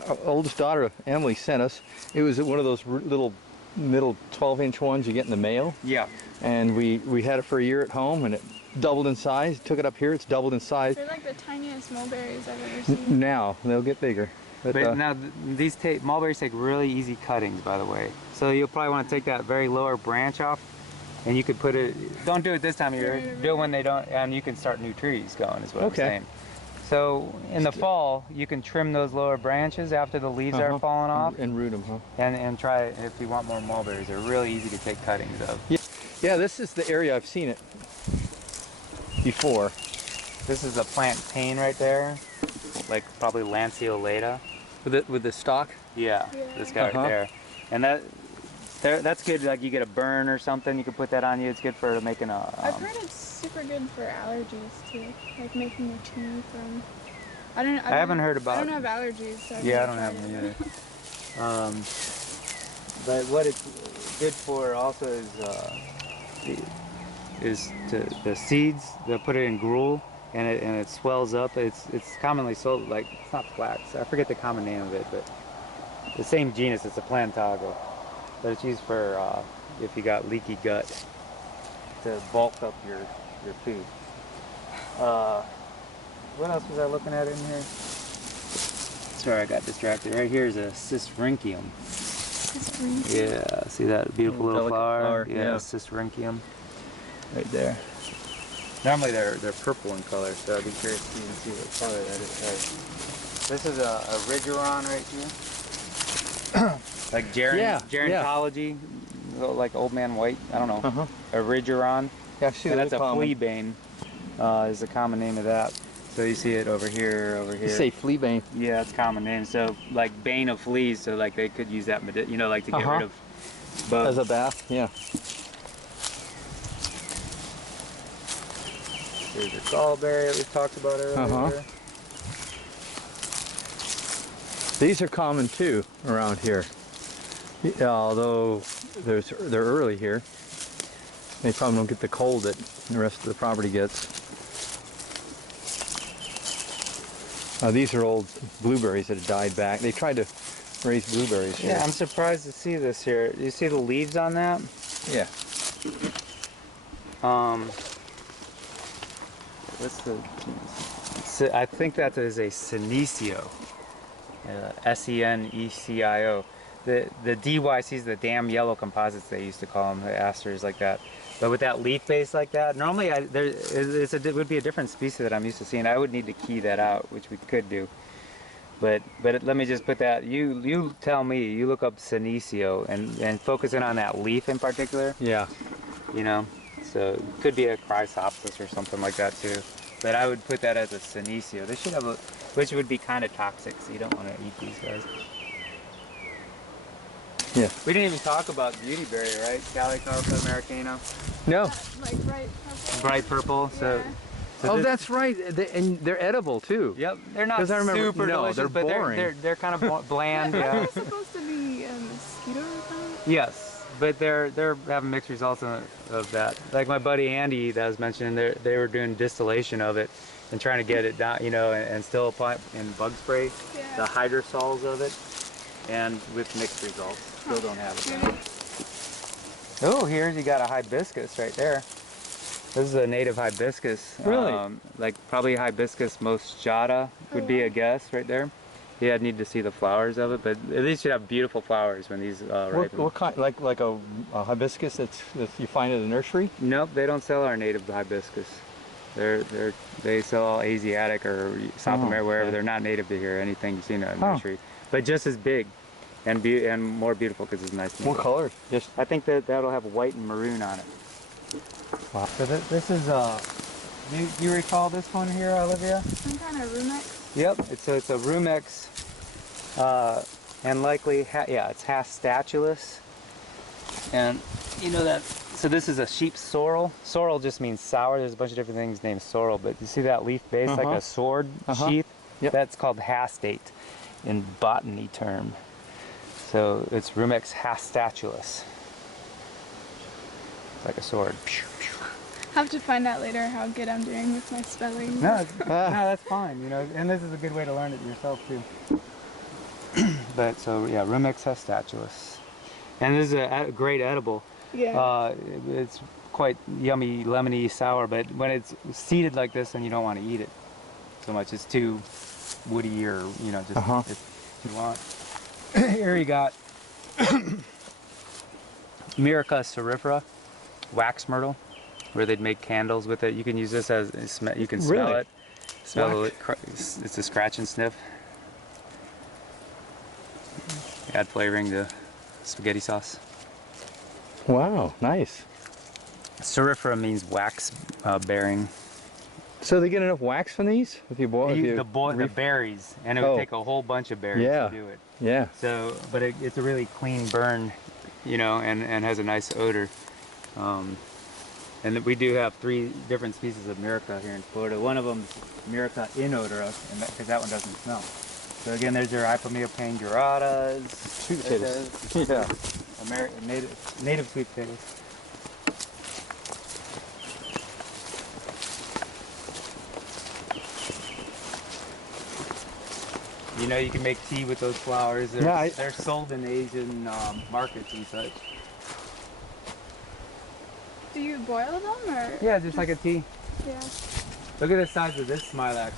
Our oldest daughter Emily sent us. It was one of those little middle 12-inch ones you get in the mail. Yeah. And we had it for a year at home, and it doubled in size. Took it up here, it's doubled in size. They're like the tiniest mulberries I've ever seen. Now they'll get bigger. But now these mulberries take really easy cuttings, by the way. So you'll probably want to take that very lower branch off, and you could put it. Don't do it this time of year. Do it when they don't, and you can start new trees going. Is what I'm saying. So in the fall, you can trim those lower branches after the leaves are falling off, and root them, huh? and try it if you want more mulberries. They're really easy to take cuttings of. Yeah, this is the area I've seen it before. This is a plant pain right there, like probably lanceolata. With the stalk? Yeah, this guy right there. And that's good, like you get a burn or something, you can put that on you. It's good for making a... I've heard it's super good for allergies too, like making your tea from... I haven't heard about... I don't have allergies, so I don't have them either. But what it's good for also is the seeds. They'll put it in gruel, and it swells up. It's commonly sold like, it's not flax. I forget the common name of it, but the same genus. It's a plantago, but it's used for if you got leaky gut, to bulk up your food. What else was I looking at in here? Sorry, I got distracted. Right here is a Cisrhynchium. Yeah, See that beautiful little Delicate flower? flower, yeah. Cisteruncuum. Right there. Normally they're purple in color, so I'd be curious to even see what color that is. This is a Rigeron right here. Like gerontology, like old man white. I don't know. A Rigeron. Yeah, I see And that that's a common. fleabane. Is the common name of that. So you see it over here, over here. You say fleabane. Yeah, it's a common name. So like bane of fleas. So like they could use that, you know, like to get rid of bugs. As a bath, yeah. There's your gallberry that we talked about earlier. These are common too around here. Although they're early here. They probably don't get the cold that the rest of the property gets. These are old blueberries that have died back. They tried to raise blueberries here. Yeah, I'm surprised to see this here. You see the leaves on that? Yeah. What's the? I think that is a senecio. Senecio. The DYC is the damn yellow composites they used to call them, the asters like that. But with that leaf base like that, normally it would be a different species that I'm used to seeing. I would need to key that out, which we could do. But let me just put that. You tell me. You look up senecio and focus in on that leaf in particular. Yeah. You know, so it could be a chrysopsis or something like that too. But I would put that as a senecio. They should have a, which would be kind of toxic, so you don't want to eat these guys. Yeah. We didn't even talk about beautyberry, right? Calicarpa americana. No. Like bright purple. Bright purple. So. Yeah. Oh, that's right. And they're edible too. Yep. They're not 'Cause I remember- super no, delicious, they're but boring. they're kind of bland. Yeah. They're supposed to be a mosquito repellent. Yes, but they're having mixed results of that. Like my buddy Andy that I was mentioning, they were doing distillation of it and trying to get it down, you know, and still apply in bug spray, Yeah. the hydrosols of it, and with mixed results. Still don't have it down. Oh, here's you got a hibiscus right there. This is a native hibiscus. Really? Like probably hibiscus moschata would be a guess right there. Yeah, I'd need to see the flowers of it, but at least should have beautiful flowers when these ripen. What kind? Like a hibiscus that you find at a nursery? Nope, they don't sell our native hibiscus. They sell all Asiatic or South America, wherever. okay. They're not native to here. Anything you see in a nursery, but just as big and more beautiful because it's nice. What colors? Just I think that'll have white and maroon on it. wow. So this is you recall this one here, Olivia? Some kind of rumex. Yep. It's a rumex, and likely it's hastatulus, and you know that. So this is a sheep sorrel. Sorrel just means sour. There's a bunch of different things named sorrel, but you see that leaf base like a sword sheath? Yep. That's called hastate in botany term. So it's Rumex hastatulus. It's like a sword. Have to find out later how good I'm doing with my spelling. No, that's fine. You know, and this is a good way to learn it yourself too. But so yeah, Rumex hastatulus, and this is a great edible. Yeah. It's quite yummy, lemony, sour. But when it's seeded like this, then you don't want to eat it so much. It's too woody, or you know, just if you want. Here you got Myrica cerifera, wax myrtle, where they'd make candles with it. You can use this as you can smell Really? it. Smell it. It's a scratch and sniff. Add flavoring to spaghetti sauce. Wow, nice. Cerifera means wax bearing. So they get enough wax from these if you boil The berries, and it would take a whole bunch of berries Yeah. to do it. Yeah. So, but it's a really clean burn, you know, and has a nice odor. And we do have 3 different species of Myrica here in Florida. One of them is Myrica inodorous, because that one doesn't smell. So again, there's your Ipomea panguratas. Sweet potatoes. Yeah. Native sweet potatoes. You know, you can make tea with those flowers. They're sold in Asian markets and such. Do you boil them or? Yeah, just like a tea. Yeah. Look at the size of this Smilax.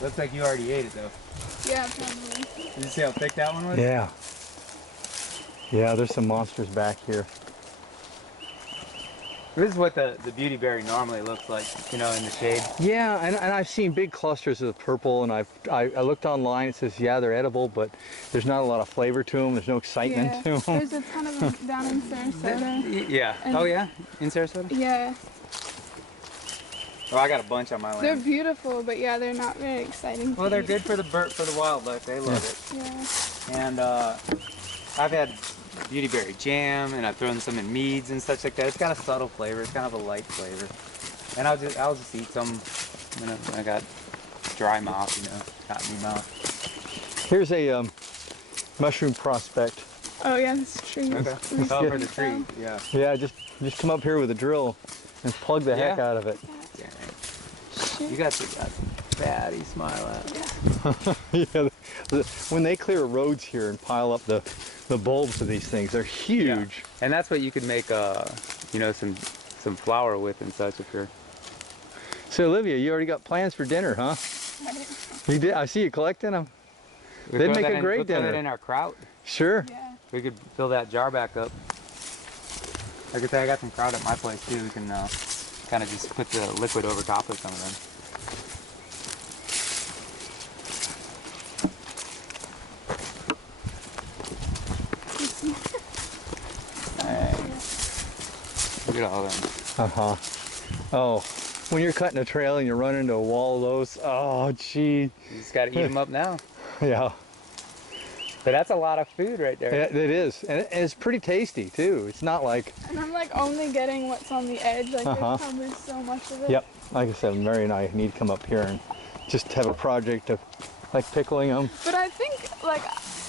Looks like you already ate it though. Yeah, probably. Did you see how thick that one was? Yeah. Yeah, there's some monsters back here. This is what the beauty berry normally looks like, you know, in the shade. Yeah, and I've seen big clusters of the purple, and I looked online. It says yeah, they're edible, but there's not a lot of flavor to them. There's no excitement Yeah. to them. There's a ton of them down in Sarasota. Yeah. And- Oh yeah, in Sarasota. Yeah. Oh, I got a bunch on my land. They're beautiful, but yeah, they're not very exciting. Well, to they're eat. good for the wildlife. They love it. Yeah. And I've had beauty berry jam, and I've thrown some in meads and such like that. It's got a subtle flavor. It's kind of a light flavor. And I'll just eat some when I got dry mouth, you know, cottony mouth. Here's a mushroom prospect. Oh yeah, this tree. Okay. is Oh, good. for the tree. Yeah. Yeah, just come up here with a drill and plug the heck Yeah. out of it. You got some fatty smile out. Yeah, when they clear roads here and pile up the bulbs of these things, they're huge. And that's what you could make, you know, some flour with and such if you're. So Olivia, you already got plans for dinner, huh? You did. I see you collecting them. We They'd throw make that a in- great we'll throw dinner. that in our kraut. Sure. Yeah. We could fill that jar back up. Like I said, I got some kraut at my place too. We can kind of just put the liquid over top of some of them. Look at all them. Uh-huh. Oh, when you're cutting a trail and you run into a wall of those, oh, gee. You just got to eat them up now. Yeah, But that's a lot of food right there. it is. And it's pretty tasty, too. It's not like, And I'm like only getting what's on the edge. Like Uh-huh. there's probably so much of it. yep, like I said, Mary and I need to come up here and just have a project of like pickling them. But I think like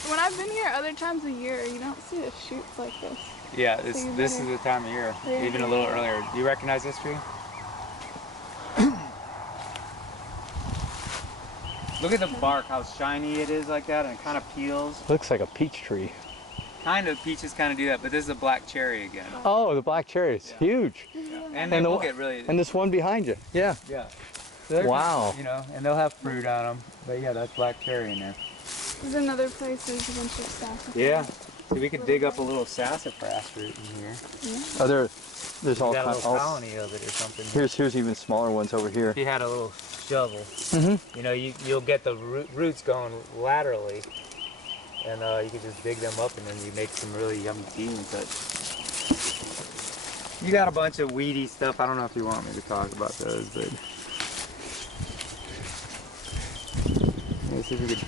when I've been here other times a year, you don't see the shoots like this. Yeah, So you this is better- the time of year, Yeah. even a little earlier. Do you recognize this tree? Look at the bark, how shiny it is like that, and it kind of peels. Looks like a peach tree. Kind of, peaches kind of do that, but this is a black cherry again. Oh, the black cherry is huge. And they And the will one- get really, And this one behind you. Yeah. yeah. So they're Wow. kind of, you know, and they'll have fruit on them. But yeah, that's black cherry in there. There's another place there's a bunch of stuff. Yeah. So we could dig up a little sassafras root in here. Oh, there's all We got a kinds. little colony of it or something. Here's even smaller ones over here. If you had a little shovel, Mhm. you know, you'll get the roots going laterally, and you can just dig them up, and then you make some really yummy tea and such. You got a bunch of weedy stuff. I don't know if you want me to talk about those, but let's see if we could